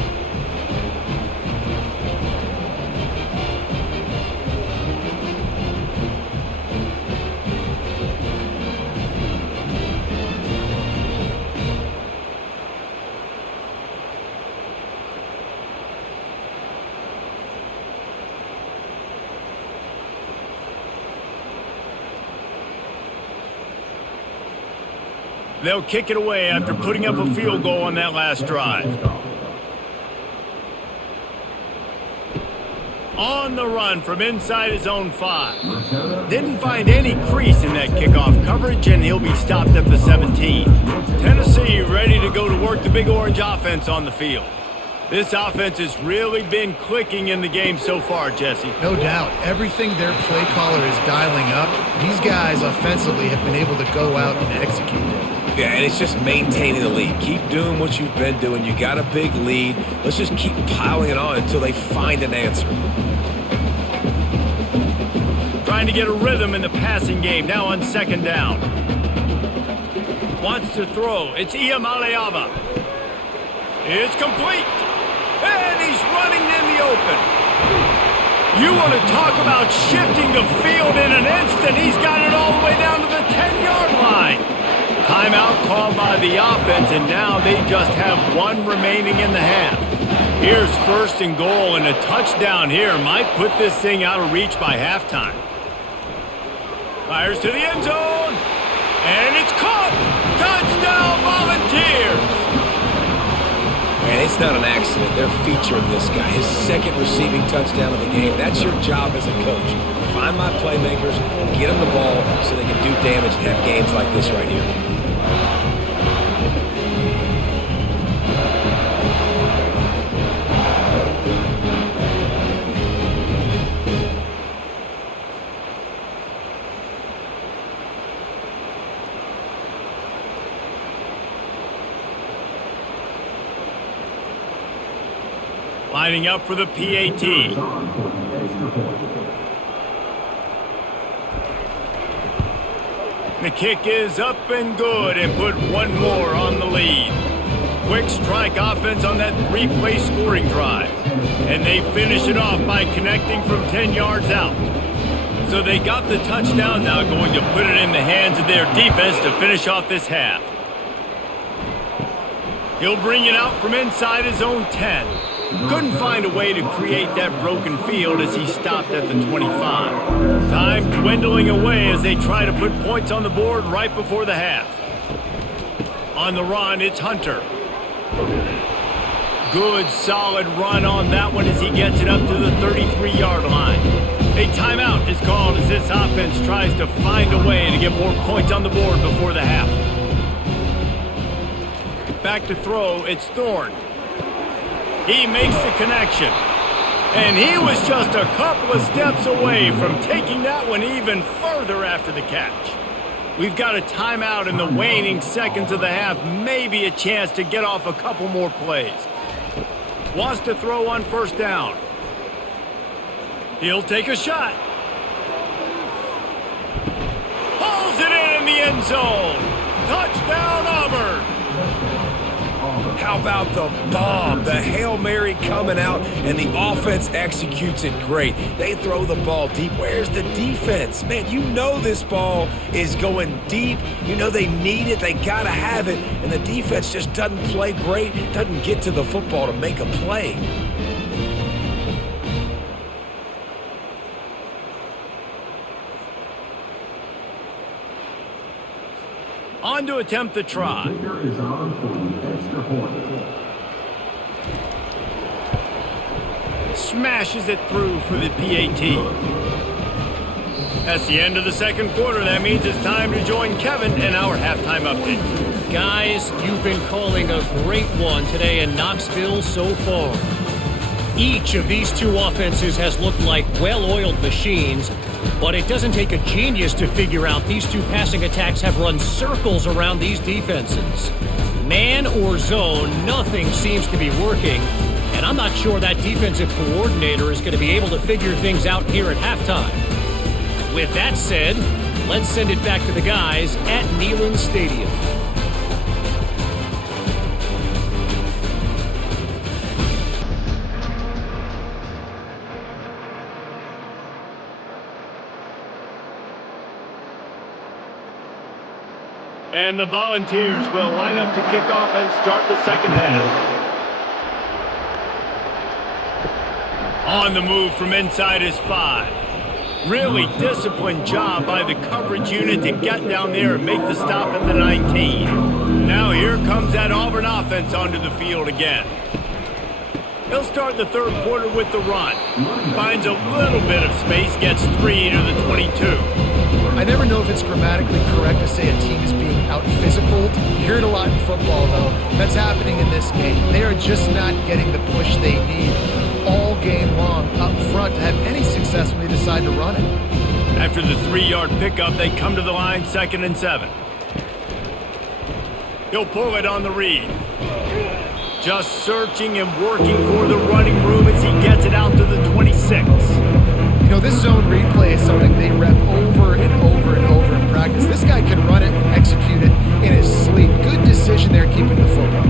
They'll kick it away after putting up a field goal on that last drive. On the run from inside his own 5. Didn't find any crease in that kickoff coverage, and he'll be stopped at the 17. Tennessee ready to go to work the Big Orange offense on the field. This offense has really been clicking in the game so far, Jesse. No doubt. Everything their play caller is dialing up, these guys offensively have been able to go out and execute it. Yeah, and it's just maintaining the lead. Keep doing what you've been doing. You got a big lead. Let's just keep piling it on until they find an answer. Trying to get a rhythm in the passing game, now on 2nd down. Wants to throw. It's Iamaleava. It's complete. And he's running in the open. You want to talk about shifting the field in an instant. He's got it all the way down to the 10-yard line. Timeout called by the offense, and now they just have 1 remaining in the half. Here's 1st and goal, and a touchdown here might put this thing out of reach by halftime. Fires to the end zone, and it's caught. Touchdown, Volunteers. And it's not an accident. They're featuring this guy. His 2nd receiving touchdown of the game. That's your job as a coach. Find my playmakers, get them the ball so they can do damage and have games like this right here. Lining up for the PAT. The kick is up and good and put one more on the lead. Quick strike offense on that three-play scoring drive. And they finish it off by connecting from 10 yards out. So they got the touchdown, now going to put it in the hands of their defense to finish off this half. He'll bring it out from inside his own 10. Couldn't find a way to create that broken field as he stopped at the 25. Time dwindling away as they try to put points on the board right before the half. On the run, it's Hunter. Good, solid run on that one as he gets it up to the 33-yard line. A timeout is called as this offense tries to find a way to get more points on the board before the half. Back to throw, it's Thorne. He makes the connection. And he was just a couple of steps away from taking that one even further after the catch. We've got a timeout in the waning seconds of the half, maybe a chance to get off a couple more plays. Wants to throw on first down. He'll take a shot. Pulls it in the end zone. Touchdown, Auburn. How about the bomb? The Hail Mary coming out, and the offense executes it great. They throw the ball deep. Where's the defense? Man, you know this ball is going deep. You know they need it. They got to have it. And the defense just doesn't play great, doesn't get to the football to make a play. On to attempt the try. Smashes it through for the PAT. That's the end of the second quarter. That means it's time to join Kevin in our halftime update. Guys, you've been calling a great one today in Knoxville so far. Each of these two offenses has looked like well-oiled machines, but it doesn't take a genius to figure out these two passing attacks have run circles around these defenses. Man or zone, nothing seems to be working, and I'm not sure that defensive coordinator is going to be able to figure things out here at halftime. With that said, let's send it back to the guys at Neyland Stadium. And the Volunteers will line up to kick off and start the second half. On the move from inside his 5. Really disciplined job by the coverage unit to get down there and make the stop at the 19. Now here comes that Auburn offense onto the field again. He'll start the third quarter with the run. Finds a little bit of space, gets 3 to the 22. I never know if it's grammatically correct to say a team is being out-physicaled. You hear it a lot in football, though. That's happening in this game. They are just not getting the push they need all game long up front to have any success when they decide to run it. After the 3-yard pickup, they come to the line 2nd and 7. He'll pull it on the read. Just searching and working for the running room as he gets it out to the 26. You know, this zone replay is something they rep over and over and over in practice. This guy can run it and execute it in his sleep. Good decision there keeping the football.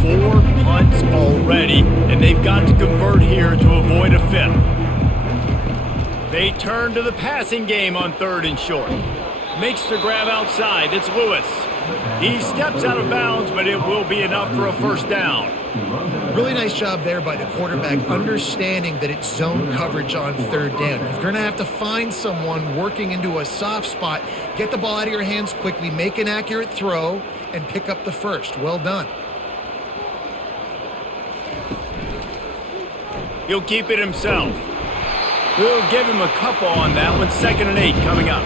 4 punts already, and they've got to convert here to avoid a 5th. They turn to the passing game on 3rd and short. Makes the grab outside. It's Lewis. He steps out of bounds, but it will be enough for a first down. Really nice job there by the quarterback, understanding that it's zone coverage on 3rd down. You're going to have to find someone working into a soft spot, get the ball out of your hands quickly, make an accurate throw, and pick up the first. Well done. He'll keep it himself. We'll give him a couple on that one. 2nd and 8 coming up.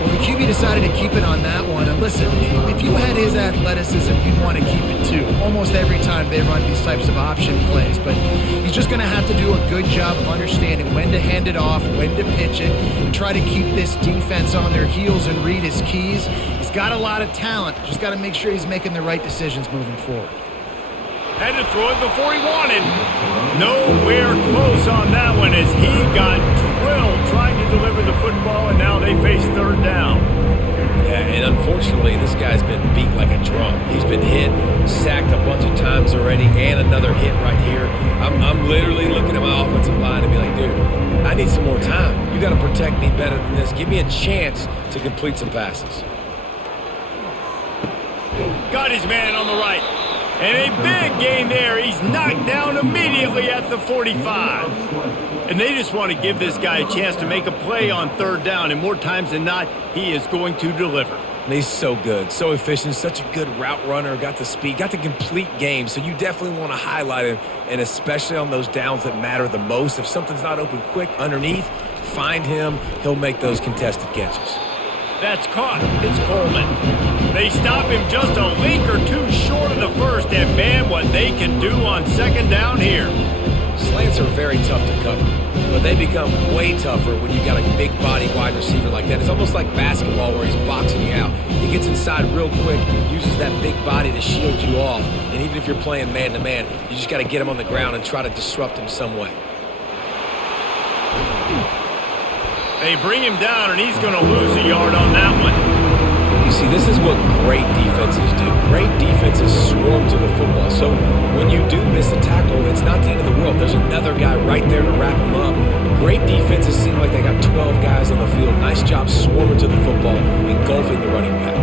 Well, the QB decided to keep it on that one. And listen, if you had his athleticism, you'd want to keep it too. Almost every time they run these types of option plays. But he's just going to have to do a good job of understanding when to hand it off, when to pitch it, and try to keep this defense on their heels and read his keys. He's got a lot of talent. Just got to make sure he's making the right decisions moving forward. Had to throw it before he wanted. Nowhere close on that one as he got drilled trying to deliver the football, and now they face third down. Yeah, and unfortunately, this guy's been beat like a drum. He's been hit, sacked a bunch of times already, and another hit right here. I'm literally looking at my offensive line and be like, dude, I need some more time. You got to protect me better than this. Give me a chance to complete some passes. Got his man on the right. And a big gain there. He's knocked down immediately at the 45. And they just want to give this guy a chance to make a play on third down. And more times than not, he is going to deliver. And he's so good, so efficient, such a good route runner, got the speed, got the complete game. So you definitely want to highlight him, and especially on those downs that matter the most. If something's not open quick underneath, find him. He'll make those contested catches. That's caught. It's Coleman. They stop him just a link or two short of the first, and man, what they can do on second down here. Slants are very tough to cover, but they become way tougher when you got a big body wide receiver like that. It's almost like basketball where he's boxing you out. He gets inside real quick, uses that big body to shield you off, and even if you're playing man-to-man, you just got to get him on the ground and try to disrupt him some way. They bring him down, and he's going to lose a yard on that one. You see, this is what great defenses do. Great defenses swarm to the football. So when you do miss a tackle, it's not the end of the world. There's another guy right there to wrap him up. Great defenses seem like they got 12 guys on the field. Nice job swarming to the football, engulfing the running back.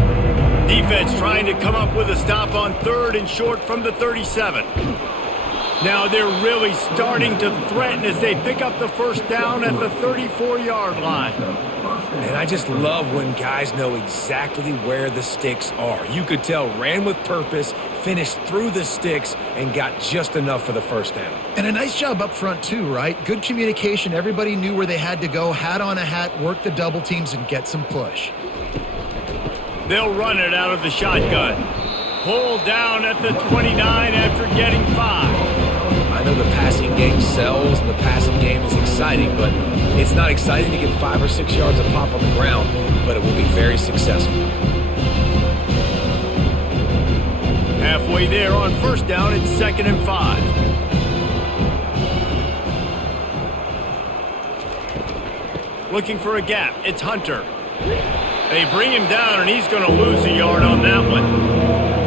Defense trying to come up with a stop on third and short from the 37. Now they're really starting to threaten as they pick up the first down at the 34-yard line. And I just love when guys know exactly where the sticks are. You could tell ran with purpose, finished through the sticks, and got just enough for the first down. And a nice job up front too, right? Good communication. Everybody knew where they had to go, hat on a hat, work the double teams, and get some push. They'll run it out of the shotgun. Pulled down at the 29 after getting 5. I know the passing game sells and the passing game is exciting, but it's not exciting to get 5 or 6 yards of pop on the ground, but it will be very successful. Halfway there on first down, it's 2nd and 5. Looking for a gap, it's Hunter. They bring him down, and he's going to lose a yard on that one.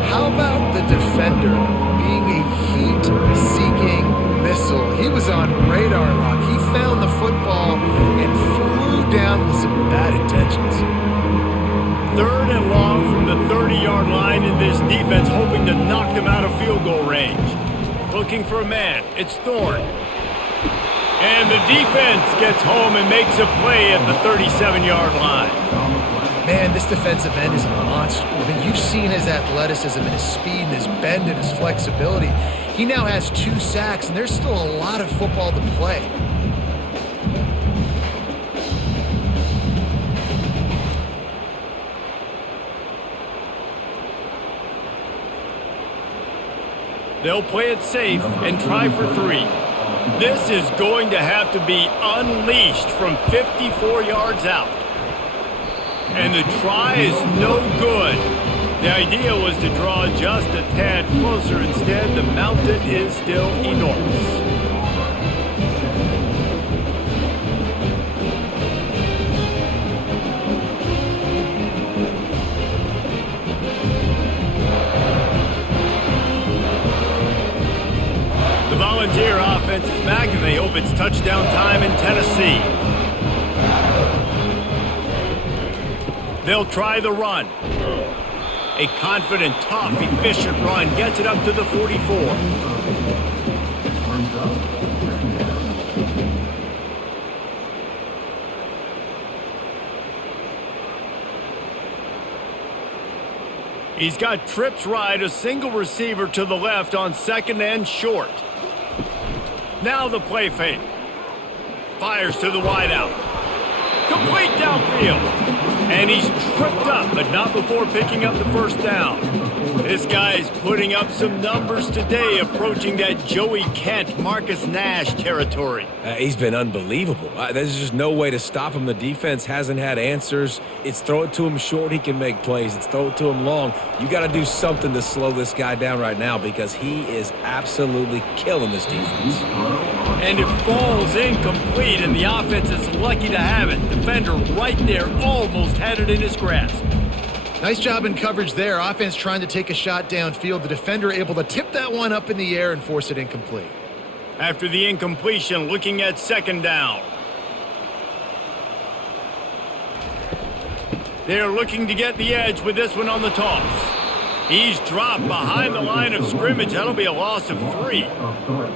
How about the defender being a heat-seeking missile? He was on radar lock. He found the football and flew down with some bad intentions. 3rd and long from the 30-yard line in this defense, hoping to knock them out of field goal range. Looking for a man. It's Thorne. And the defense gets home and makes a play at the 37-yard line. Man, this defensive end is a monster. I mean, you've seen his athleticism and his speed and his bend and his flexibility. He now has 2 sacks, and there's still a lot of football to play. They'll play it safe and try for 3. This is going to have to be unleashed from 54 yards out. And the try is no good. The idea was to draw just a tad closer. Instead, the mountain is still enormous. The Volunteer offense is back, and they hope it's touchdown time in Tennessee. They'll try the run. A confident, tough, efficient run gets it up to the 44. He's got trips right, a single receiver to the left on 2nd and short. Now the play fake. Fires to the wideout. Complete downfield. And he's tripped up, but not before picking up the first down. This guy is putting up some numbers today, approaching that Joey Kent, Marcus Nash territory. He's been unbelievable. There's just no way to stop him. The defense hasn't had answers. It's throw it to him short, he can make plays. It's throw it to him long. You got to do something to slow this guy down right now because he is absolutely killing this defense. And it falls incomplete, and the offense is lucky to have it. Defender right there almost had it in his grasp. Nice job in coverage there. Offense trying to take a shot downfield. The defender able to tip that one up in the air and force it incomplete. After the incompletion, looking at second down. They're looking to get the edge with this one on the toss. He's dropped behind the line of scrimmage. That'll be a loss of 3.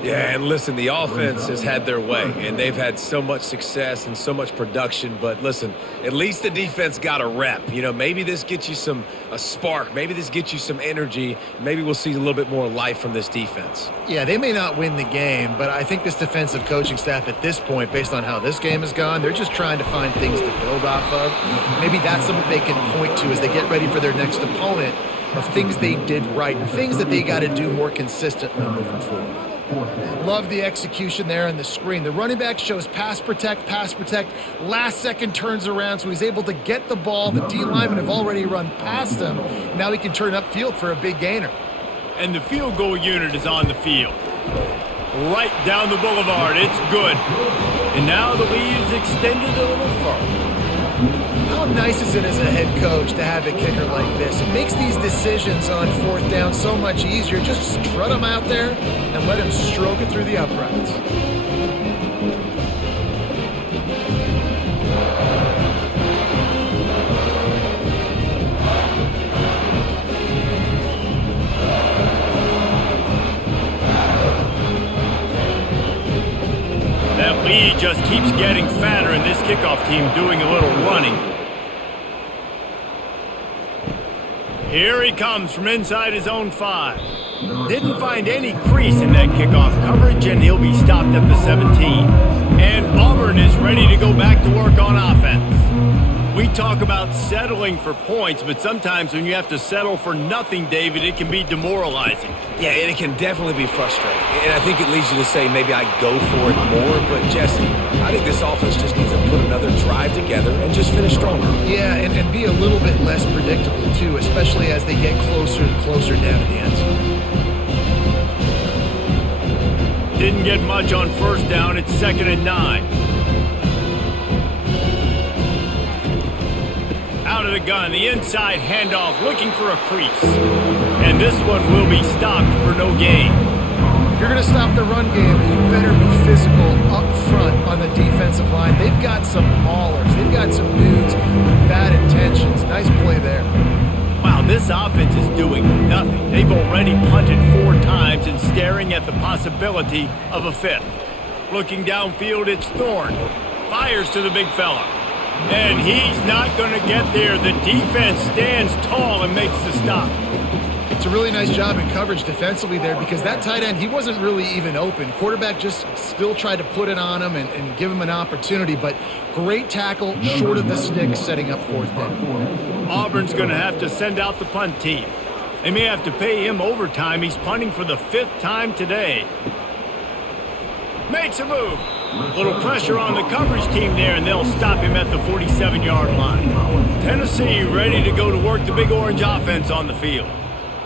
Yeah, and listen, the offense has had their way, and they've had so much success and so much production. But listen, at least the defense got a rep. You know, maybe this gets you a spark. Maybe this gets you some energy. Maybe we'll see a little bit more life from this defense. Yeah, they may not win the game, but I think this defensive coaching staff at this point, based on how this game has gone, they're just trying to find things to build off of. Maybe that's something they can point to as they get ready for their next opponent, of things they did right and things that they got to do more consistently moving forward. Love the execution there on the screen. The running back shows pass protect, last second turns around, so he's able to get the ball. The D linemen have already run past him. Now he can turn upfield for a big gainer. And the field goal unit is on the field. Right down the boulevard. It's good. And now the lead is extended a little further. How nice is it as a head coach to have a kicker like this? It makes these decisions on fourth down so much easier. Just strut him out there and let him stroke it through the uprights. That lead just keeps getting fatter, and this kickoff team doing a little running. Here he comes from inside his own 5. Didn't find any crease in that kickoff coverage, and he'll be stopped at the 17. And Auburn is ready to go back to work on offense. We talk about settling for points, but sometimes when you have to settle for nothing, David, it can be demoralizing. Yeah, and it can definitely be frustrating. And I think it leads you to say maybe I go for it more. But, Jesse, I think this offense just needs to put another drive together and just finish stronger. Yeah, and be a little bit less predictable, too, especially as they get closer and closer down to the end zone. Didn't get much on first down. It's 2nd and 9. Out of the gun, the inside handoff, looking for a crease. And this one will be stopped for no gain. If you're going to stop the run game, you better be physical up front on the defensive line. They've got some maulers. They've got some dudes with bad intentions. Nice play there. Wow, this offense is doing nothing. They've already punted 4 times and staring at the possibility of a 5th. Looking downfield, it's Thorne. Fires to the big fella. And he's not going to get there. The defense stands tall and makes the stop. It's a really nice job in coverage defensively there because that tight end, he wasn't really even open. Quarterback just still tried to put it on him and give him an opportunity, but great tackle, short of the stick, setting up 4th down. Auburn's going to have to send out the punt team. They may have to pay him overtime. He's punting for the 5th time today. Makes a move. Little pressure on the coverage team there, and they'll stop him at the 47-yard line. Tennessee ready to go to work the Big Orange offense on the field.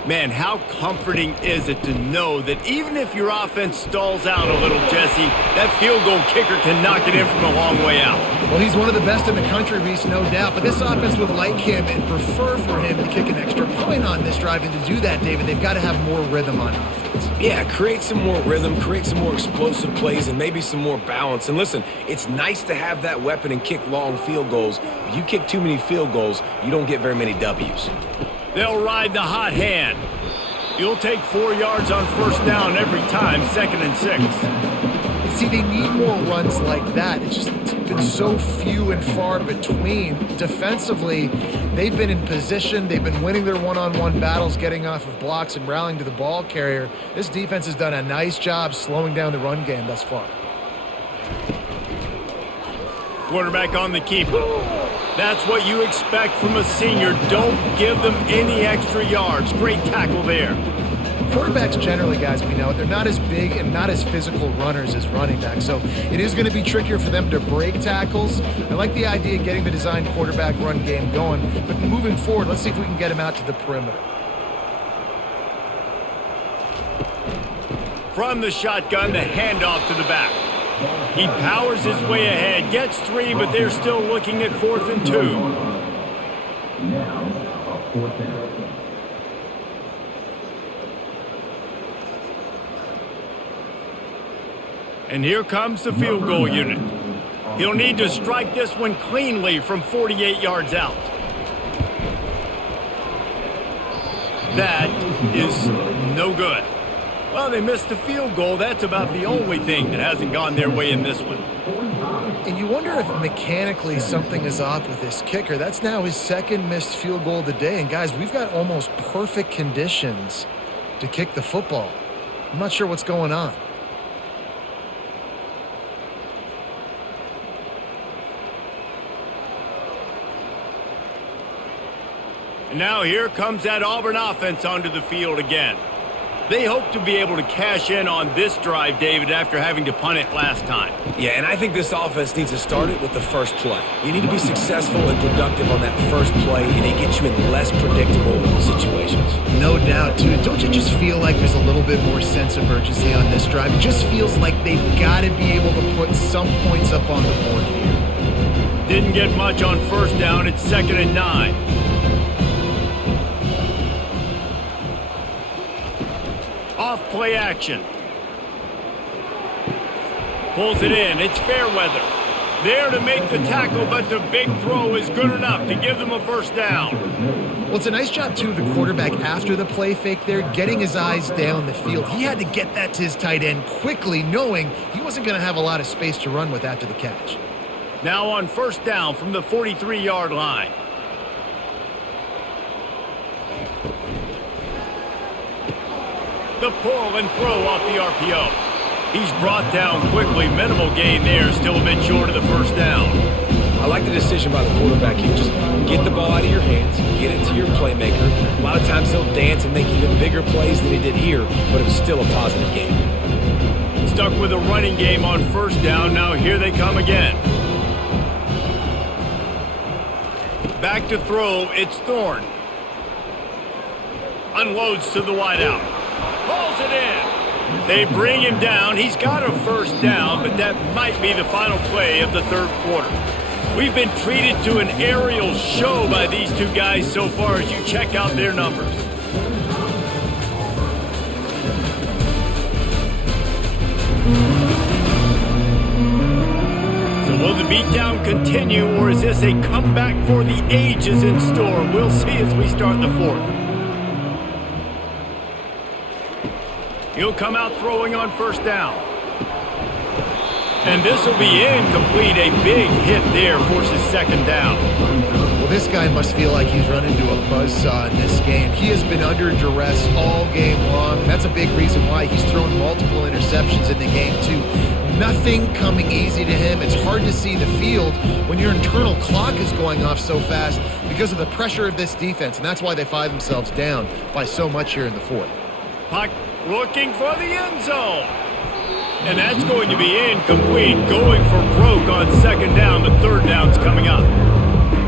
Man, how comforting is it to know that even if your offense stalls out a little, Jesse, that field goal kicker can knock it in from a long way out. Well, he's one of the best in the country, Reese, no doubt. But this offense would like him and prefer for him to kick an extra point on this drive. And to do that, David, they've got to have more rhythm on offense. Yeah, create some more rhythm, create some more explosive plays, and maybe some more balance. And listen, it's nice to have that weapon and kick long field goals. If you kick too many field goals, you don't get very many W's. They'll ride the hot hand. You'll take 4 yards on first down every time, 2nd and 6. See, they need more runs like that. It's been so few and far between. Defensively, they've been in position. They've been winning their one-on-one battles, getting off of blocks and rallying to the ball carrier. This defense has done a nice job slowing down the run game thus far. Quarterback on the keeper. That's what you expect from a senior. Don't give them any extra yards. Great tackle there. Quarterbacks generally, guys, we know, they're not as big and not as physical runners as running backs, so it is going to be trickier for them to break tackles. I like the idea of getting the design quarterback run game going, but moving forward, let's see if we can get him out to the perimeter. From the shotgun, the handoff to the back. He powers his way ahead, gets 3, but they're still looking at 4th and 2. Now, a 4th down. And here comes the field goal unit. He'll need to strike this one cleanly from 48 yards out. That is no good. Well, they missed the field goal. That's about the only thing that hasn't gone their way in this one. And you wonder if mechanically something is off with this kicker. That's now his 2nd missed field goal of the day. And guys, we've got almost perfect conditions to kick the football. I'm not sure what's going on. And now here comes that Auburn offense onto the field again. They hope to be able to cash in on this drive, David, after having to punt it last time. Yeah, and I think this offense needs to start it with the first play. You need to be successful and productive on that first play, and it gets you in less predictable situations. No doubt, too. Don't you just feel like there's a little bit more sense of urgency on this drive? It just feels like they've got to be able to put some points up on the board here. Didn't get much on 1st down. It's 2nd and 9. Off play action. Pulls it in. It's Fairweather. There to make the tackle, but the big throw is good enough to give them a 1st down. Well, it's a nice job, too, of the quarterback after the play fake there, getting his eyes down the field. He had to get that to his tight end quickly, knowing he wasn't going to have a lot of space to run with after the catch. Now on 1st down from the 43-yard line. The pull and throw off the RPO. He's brought down quickly. Minimal gain there. Still a bit short of the 1st down. I like the decision by the quarterback here. Just get the ball out of your hands, get it to your playmaker. A lot of times he'll dance and make even bigger plays than he did here, but it was still a positive game. Stuck with a running game on 1st down. Now here they come again. Back to throw. It's Thorne. Unloads to the wideout. Pulls it in. They bring him down. He's got a 1st down, but that might be the final play of the 3rd quarter. We've been treated to an aerial show by these two guys so far as you check out their numbers. So will the beatdown continue, or is this a comeback for the ages in store? We'll see as we start the 4th. He'll come out throwing on 1st down. And this will be incomplete. A big hit there forces 2nd down. Well, this guy must feel like he's run into a buzzsaw in this game. He has been under duress all game long. That's a big reason why he's thrown multiple interceptions in the game, too. Nothing coming easy to him. It's hard to see the field when your internal clock is going off so fast because of the pressure of this defense, and that's why they find themselves down by so much here in the 4th. Puck looking for the end zone. And that's going to be incomplete. Going for broke on 2nd down, but 3rd down's coming up.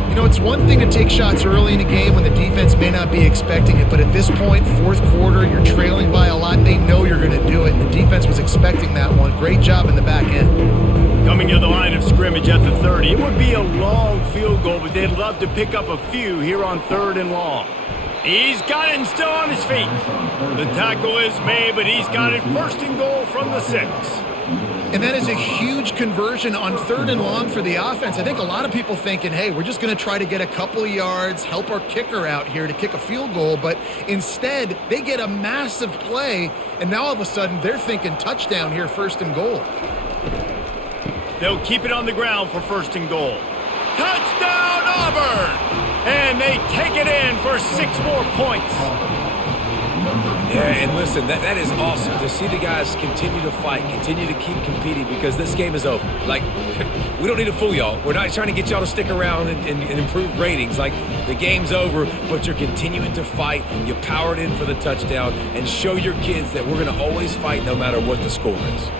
You know, it's one thing to take shots early in a game when the defense may not be expecting it, but at this point, 4th quarter, you're trailing by a lot. They know you're going to do it, and the defense was expecting that one. Great job in the back end. Coming to the line of scrimmage at the 30. It would be a long field goal, but they'd love to pick up a few here on 3rd and long. He's got it and still on his feet. The tackle is made, but he's got it 1st and goal from the 6. And that is a huge conversion on 3rd and long for the offense. I think a lot of people thinking, hey, we're just going to try to get a couple of yards, help our kicker out here to kick a field goal. But instead, they get a massive play, and now all of a sudden they're thinking touchdown here, 1st and goal. They'll keep it on the ground for 1st and goal. Touchdown, Auburn! And they take it in for 6 more points. Yeah, and listen, that is awesome to see the guys continue to fight, continue to keep competing because this game is over. Like, we don't need to fool y'all. We're not trying to get y'all to stick around and improve ratings. Like, the game's over, but you're continuing to fight. You powered in for the touchdown and show your kids that we're going to always fight no matter what the score is.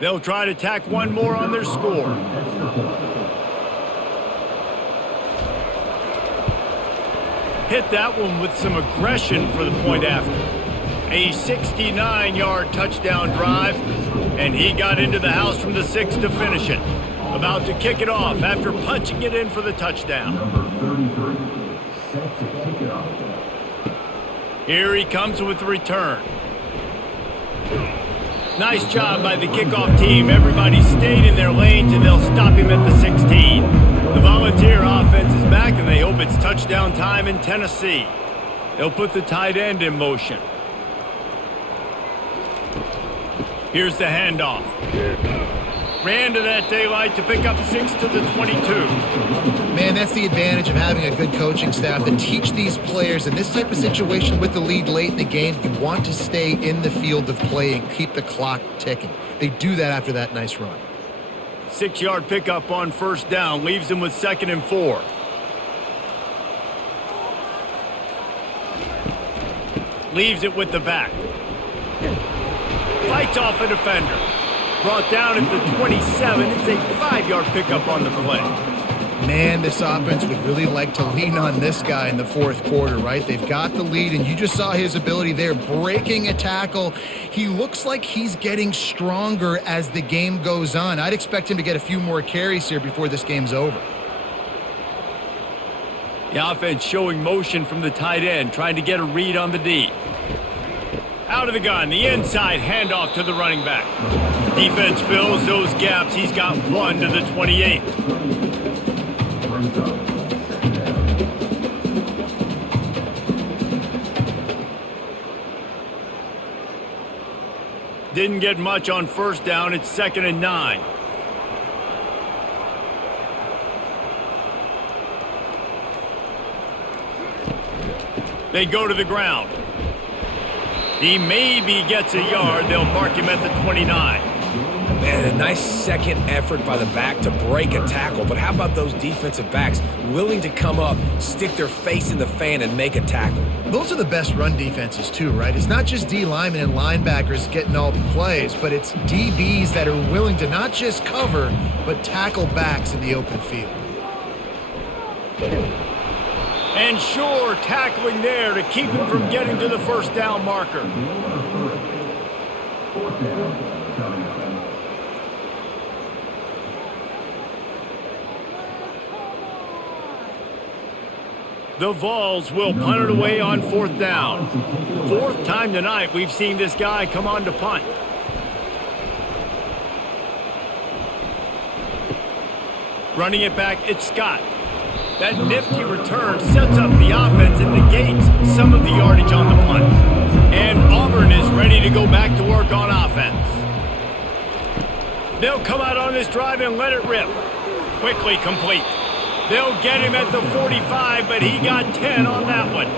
They'll try to tack one more on their score. Hit that one with some aggression for the point after. A 69-yard touchdown drive, and he got into the house from the 6 to finish it. About to kick it off after punching it in for the touchdown. Number 33, set to kick it off. Here he comes with the return. Nice job by the kickoff team. Everybody stayed in their lanes, and they'll stop him at the 16. The Volunteer offense is back, and they hope it's touchdown time in Tennessee. They'll put the tight end in motion. Here's the handoff. Ran to that daylight to pick up 6 to the 22. Man, that's the advantage of having a good coaching staff to teach these players in this type of situation with the lead late in the game. You want to stay in the field of play and keep the clock ticking. They do that after that nice run. 6-yard pickup on first down leaves them with 2nd and 4. Leaves it with the back. Fights off a defender. Brought down at the 27. It's a 5-yard pickup on the play. Man, this offense would really like to lean on this guy in the fourth quarter, right? They've got the lead, and you just saw his ability there breaking a tackle. He looks like he's getting stronger as the game goes on. I'd expect him to get a few more carries here before this game's over. The offense showing motion from the tight end, trying to get a read on the D. Out of the gun, the inside handoff to the running back. Defense fills those gaps. He's got 1 to the 28. Didn't get much on first down. It's 2nd and 9. They go to the ground. He maybe gets a yard. They'll mark him at the 29. Man, a nice second effort by the back to break a tackle. But how about those defensive backs willing to come up, stick their face in the fan, and make a tackle? Those are the best run defenses too, right? It's not just D linemen and linebackers getting all the plays, but it's DBs that are willing to not just cover, but tackle backs in the open field. And sure, tackling there to keep him from getting to the first down marker. The Vols will punt it away on 4th down. 4th time tonight we've seen this guy come on to punt. Running it back, it's Scott. That nifty return sets up the offense and negates some of the yardage on the punt. And Auburn is ready to go back to work on offense. They'll come out on this drive and let it rip. Quickly complete. They'll get him at the 45, but he got 10 on that one.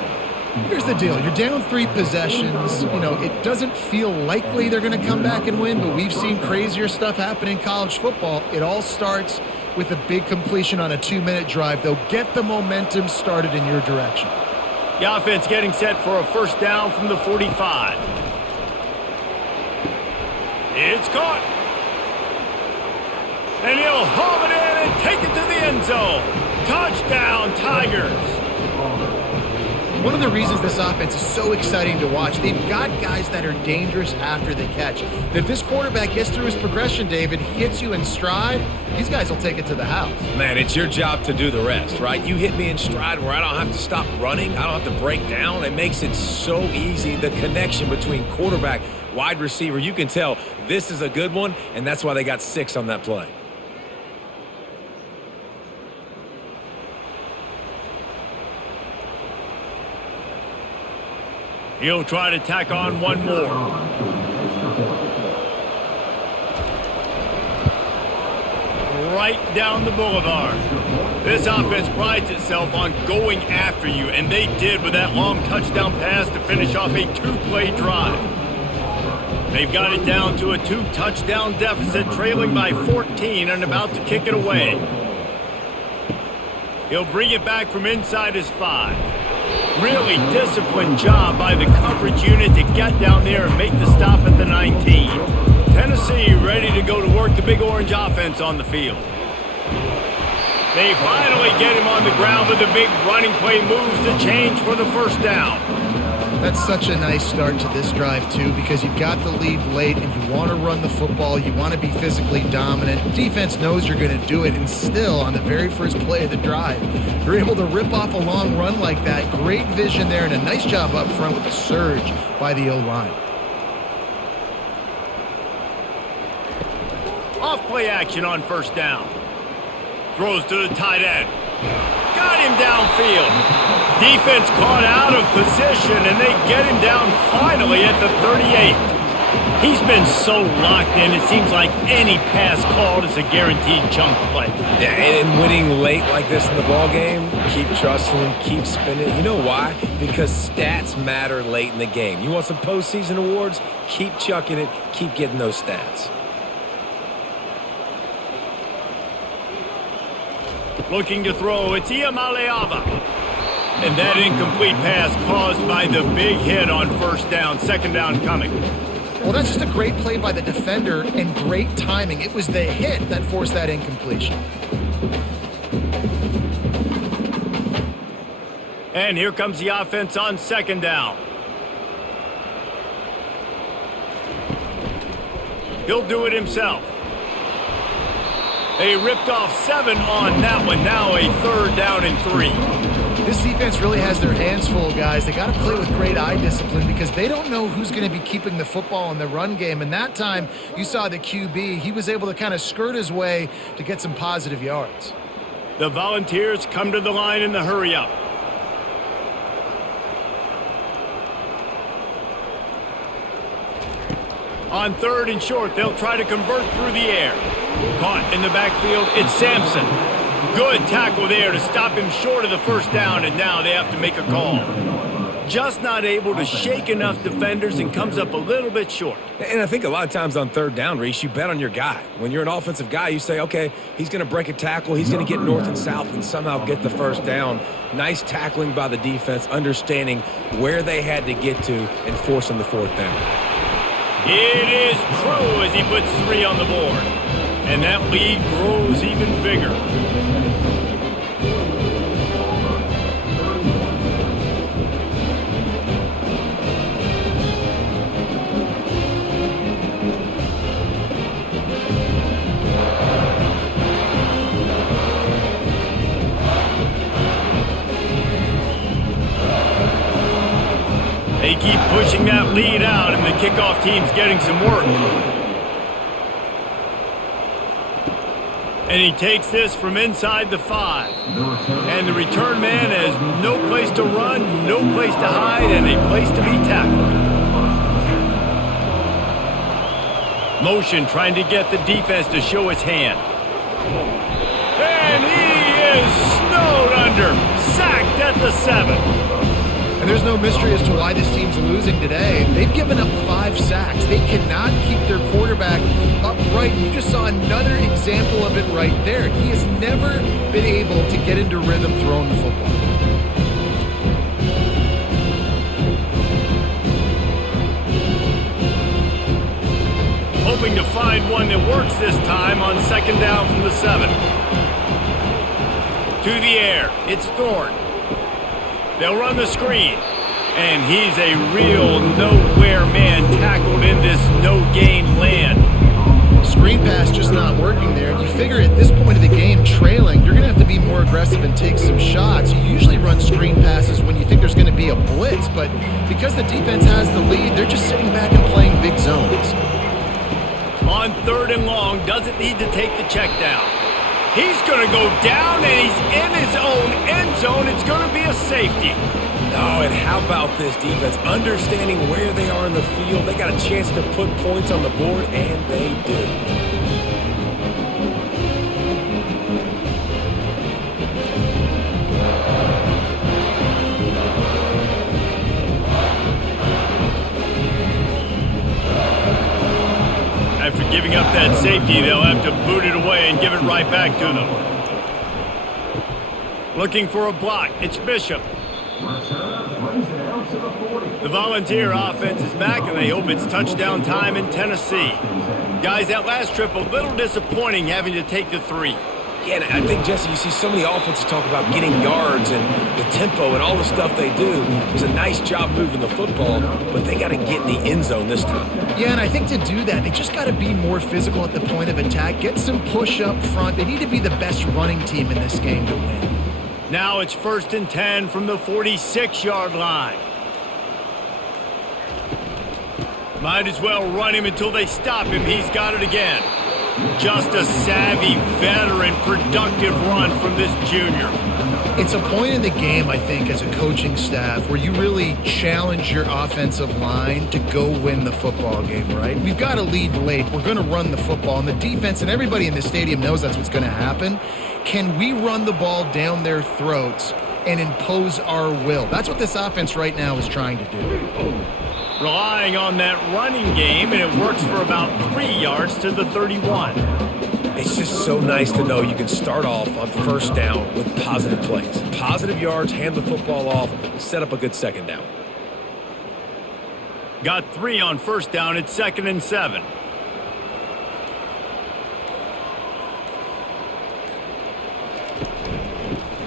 Here's the deal. You're down 3 possessions. You know, it doesn't feel likely they're going to come back and win, but we've seen crazier stuff happen in college football. It all starts with a big completion on a 2-minute drive. They'll get the momentum started in your direction. The offense getting set for a first down from the 45. It's caught. And he'll haul it in and take it to the end zone. Touchdown, Tigers. One of the reasons this offense is so exciting to watch, they've got guys that are dangerous after the catch. If this quarterback gets through his progression, David, hits you in stride, these guys will take it to the house. Man, it's your job to do the rest, right? You hit me in stride where I don't have to stop running. I don't have to break down. It makes it so easy. The connection between quarterback, wide receiver, you can tell this is a good one, and that's why they got 6 on that play. He'll try to tack on one more. right down the boulevard. This offense prides itself on going after you, and they did with that long touchdown pass to finish off a two-play drive. They've got it down to a 2-touchdown deficit, trailing by 14 and about to kick it away. He'll bring it back from inside his 5. Really disciplined job by the coverage unit to get down there and make the stop at the 19. Tennessee ready to go to work the Big Orange offense on the field. They finally get him on the ground with a big running play, moves the change for the first down. That's such a nice start to this drive, too, because you've got the lead late and you want to run the football. You want to be physically dominant. The defense knows you're going to do it, and still, on the very first play of the drive, you're able to rip off a long run like that. Great vision there and a nice job up front with the surge by the O-line. Off-play action on first down. Throws to the tight end. Got him downfield. Defense caught out of position, and they get him down finally at the 38. He's been so locked in, it seems like any pass called is a guaranteed chunk play. Yeah, and winning late like this in the ball game, keep trusting him, keep spinning. You know why? Because stats matter late in the game. You want some postseason awards? Keep chucking it, keep getting those stats. Looking to throw, it's Iamaleava. And that incomplete pass caused by the big hit on first down, second down coming. Well, that's just a great play by the defender and great timing. It was the hit that forced that incompletion. And here comes the offense on second down. He'll do it himself. They ripped off 7 on that one. Now a third down and 3. This defense really has their hands full, guys. They got to play with great eye discipline because they don't know who's going to be keeping the football in the run game. And that time, you saw the QB. He was able to kind of skirt his way to get some positive yards. The Volunteers come to the line in the hurry-up. On third and short, they'll try to convert through the air. Caught in the backfield, it's Sampson. Good tackle there to stop him short of the first down, and now they have to make a call. Just not able to shake enough defenders and comes up a little bit short. And I think a lot of times on third down, Reese, you bet on your guy. When you're an offensive guy, you say, okay, he's going to break a tackle, he's going to get north and south and somehow get the first down. Nice tackling by the defense, understanding where they had to get to and forcing the fourth down. It is true as he puts 3 on the board. And that lead grows even bigger. They keep pushing that lead out, and the kickoff team's getting some work. And he takes this from inside the 5. And the return man has no place to run, no place to hide, and a place to be tackled. Motion trying to get the defense to show his hand. And he is snowed under, sacked at the 7. And there's no mystery as to why this team's losing today. They've given up 5 sacks. They cannot keep their quarterback upright. You just saw another example of it right there. He has never been able to get into rhythm throwing the football. Hoping to find one that works this time on second down from the 7. To the air, it's Thorne. They'll run the screen, and he's a real nowhere man tackled in this no-gain land. Screen pass just not working there. You figure at this point of the game, trailing, you're going to have to be more aggressive and take some shots. You usually run screen passes when you think there's going to be a blitz, but because the defense has the lead, they're just sitting back and playing big zones. On third and long, doesn't need to take the check down. He's going to go down, and he's in his own end zone. It's going to be a safety. Oh, and how about this defense? Understanding where they are in the field. They got a chance to put points on the board, and they do. safety, they'll have to boot it away and give it right back to them. Looking for a block. It's Bishop. The Volunteer offense is back, and they hope it's touchdown time in Tennessee. Guys, that last trip a little disappointing having to take the 3. Yeah, and I think, Jesse, you see so many offenses talk about getting yards and the tempo and all the stuff they do. It was a nice job moving the football, but they got to get in the end zone this time. Yeah, and I think to do that, they just got to be more physical at the point of attack, get some push up front. They need to be the best running team in this game to win. Now it's 1st and 10 from the 46-yard line. Might as well run him until they stop him. He's got it again. Just a savvy, veteran, productive run from this junior. It's a point in the game, I think, as a coaching staff where you really challenge your offensive line to go win the football game, right? We've got a lead late. We're going to run the football. And the defense and everybody in the stadium knows that's what's going to happen. Can we run the ball down their throats and impose our will? That's what this offense right now is trying to do. Relying on that running game, and it works for about 3 yards to the 31. It's just so nice to know you can start off on 1st down with positive plays. Positive yards, hand the football off, set up a good 2nd down. Got 3 on 1st down. It's 2nd and 7.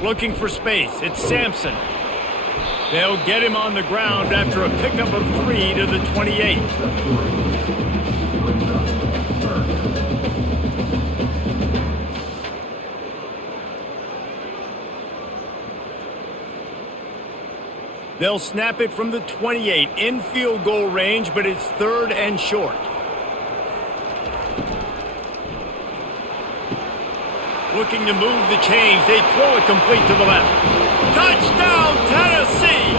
Looking for space. It's Sampson. They'll get him on the ground after a pickup of 3 to the 28. They'll snap it from the 28 in field goal range, but it's 3rd and short. Looking to move the chains. They throw it complete to the left. Touchdown, Tennessee!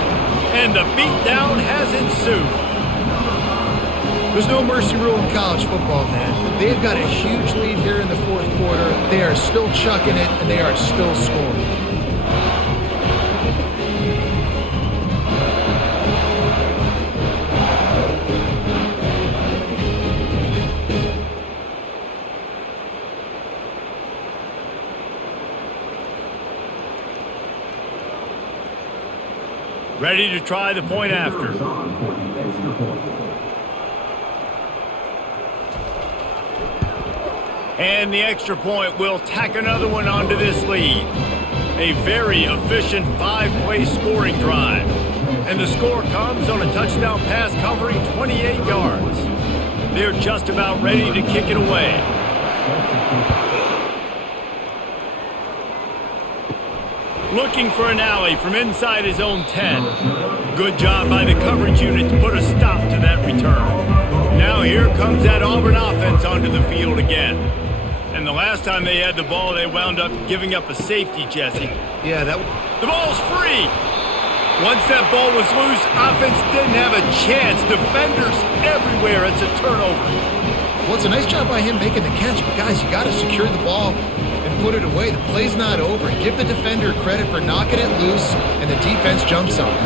And the beatdown has ensued. There's no mercy rule in college football, man. They've got a huge lead here in the 4th quarter. They are still chucking it, and they are still scoring. Ready to try the point after. And the extra point will tack another one onto this lead. A very efficient 5-play scoring drive. And the score comes on a touchdown pass covering 28 yards. They're just about ready to kick it away. Looking for an alley from inside his own 10. Good job by the coverage unit to put a stop to that return. Now here comes that Auburn offense onto the field again. And the last time they had the ball, they wound up giving up a safety, Jesse. Yeah, the ball's free. Once that ball was loose, offense didn't have a chance. Defenders everywhere. It's a turnover. Well, it's a nice job by him making the catch, but guys, you got to secure the ball and put it away. The play's not over. Give the defender credit for knocking it loose, and the defense jumps on it.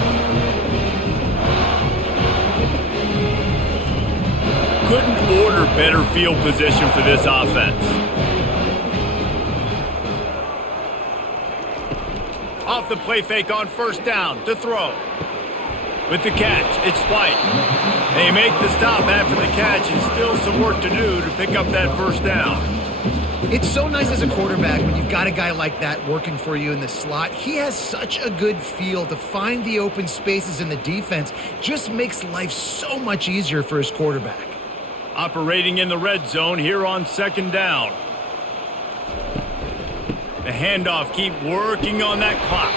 Couldn't order better field position for this offense. Off the play fake on 1st down to throw. With the catch, it's White. They make the stop after the catch, and still some work to do to pick up that 1st down. It's so nice as a quarterback when you've got a guy like that working for you in the slot. He has such a good feel to find the open spaces in the defense. Just makes life so much easier for his quarterback. Operating in the red zone here on 2nd down. The handoff, keep working on that clock.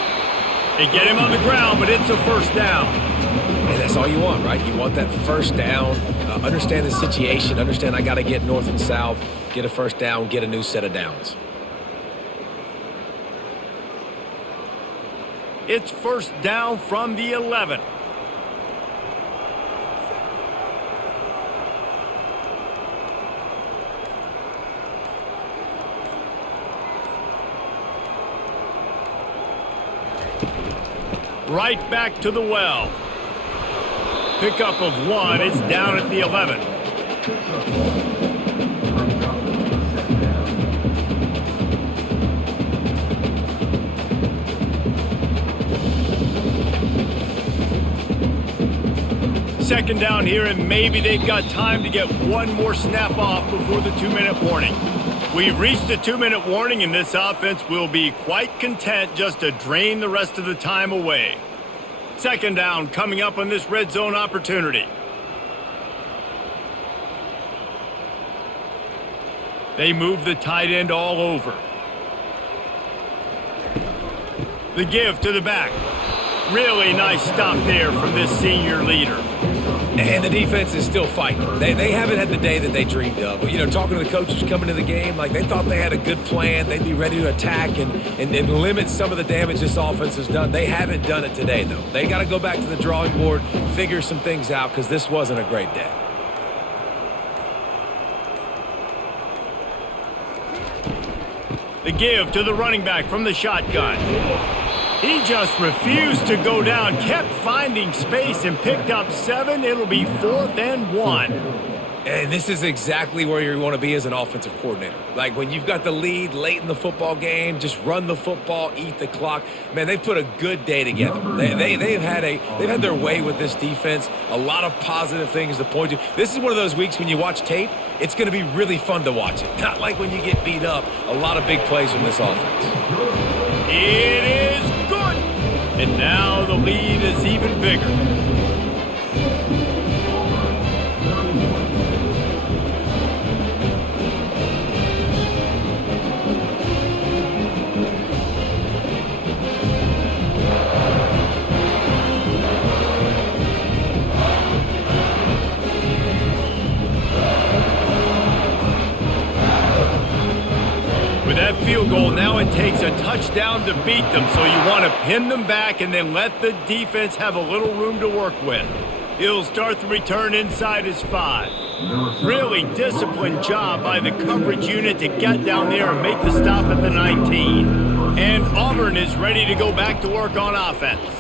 They get him on the ground, but it's a 1st down. And that's all you want, right? You want that 1st down, understand the situation, understand I got to get north and south, get a 1st down, get a new set of downs. It's 1st down from the 11. Right back to the well. Pickup of 1. It's down at the 11. Second down here, and maybe they've got time to get one more snap off before the 2-minute warning. We've reached the 2-minute warning, and this offense will be quite content just to drain the rest of the time away. Second down coming up on this red zone opportunity. They move the tight end all over. The give to the back. Really nice stop there from this senior leader. And the defense is still fighting. They haven't had the day that they dreamed of. You know, talking to the coaches coming to the game, like they thought they had a good plan. They'd be ready to attack and limit some of the damage this offense has done. They haven't done it today, though. They got to go back to the drawing board, figure some things out, because this wasn't a great day. The give to the running back from the shotgun. He just refused to go down, kept finding space and picked up 7. It'll be 4th and 1. And this is exactly where you want to be as an offensive coordinator. Like when you've got the lead late in the football game, just run the football, eat the clock. Man, they've put a good day together. They've had their way with this defense. A lot of positive things to point to. This is one of those weeks when you watch tape, it's going to be really fun to watch it. Not like when you get beat up. A lot of big plays from this offense. It is good. And now the lead is even bigger. That field goal, now it takes a touchdown to beat them, so you want to pin them back and then let the defense have a little room to work with. He'll start the return inside his 5. Really disciplined job by the coverage unit to get down there and make the stop at the 19. And Auburn is ready to go back to work on offense.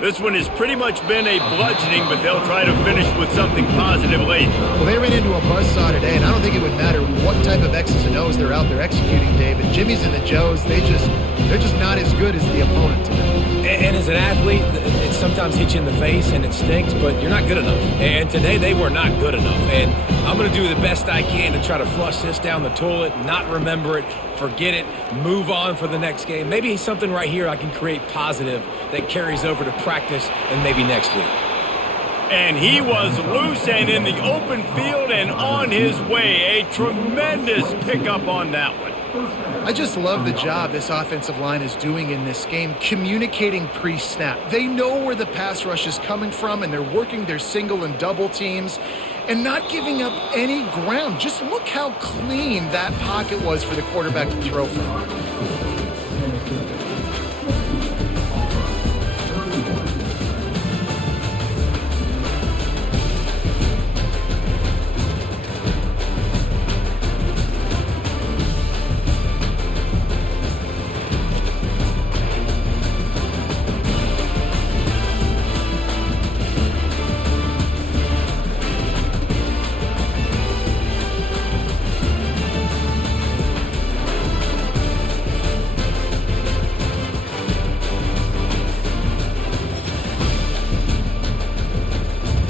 This one has pretty much been a bludgeoning, but they'll try to finish with something positive late. Well, they ran into a buzzsaw today, and I don't think it would matter what type of X's and O's they're out there executing, David. Jimmy's and the Joes, they're just not as good as the opponent today. And as an athlete, it sometimes hits you in the face and it stinks, but you're not good enough. And today they were not good enough. And I'm going to do the best I can to try to flush this down the toilet, not remember it, forget it, move on for the next game. Maybe something right here I can create positive that carries over to practice and maybe next week. And he was loose and in the open field and on his way. A tremendous pickup on that one. I just love the job this offensive line is doing in this game, communicating pre-snap. They know where the pass rush is coming from, and they're working their single and double teams and not giving up any ground. Just look how clean that pocket was for the quarterback to throw from.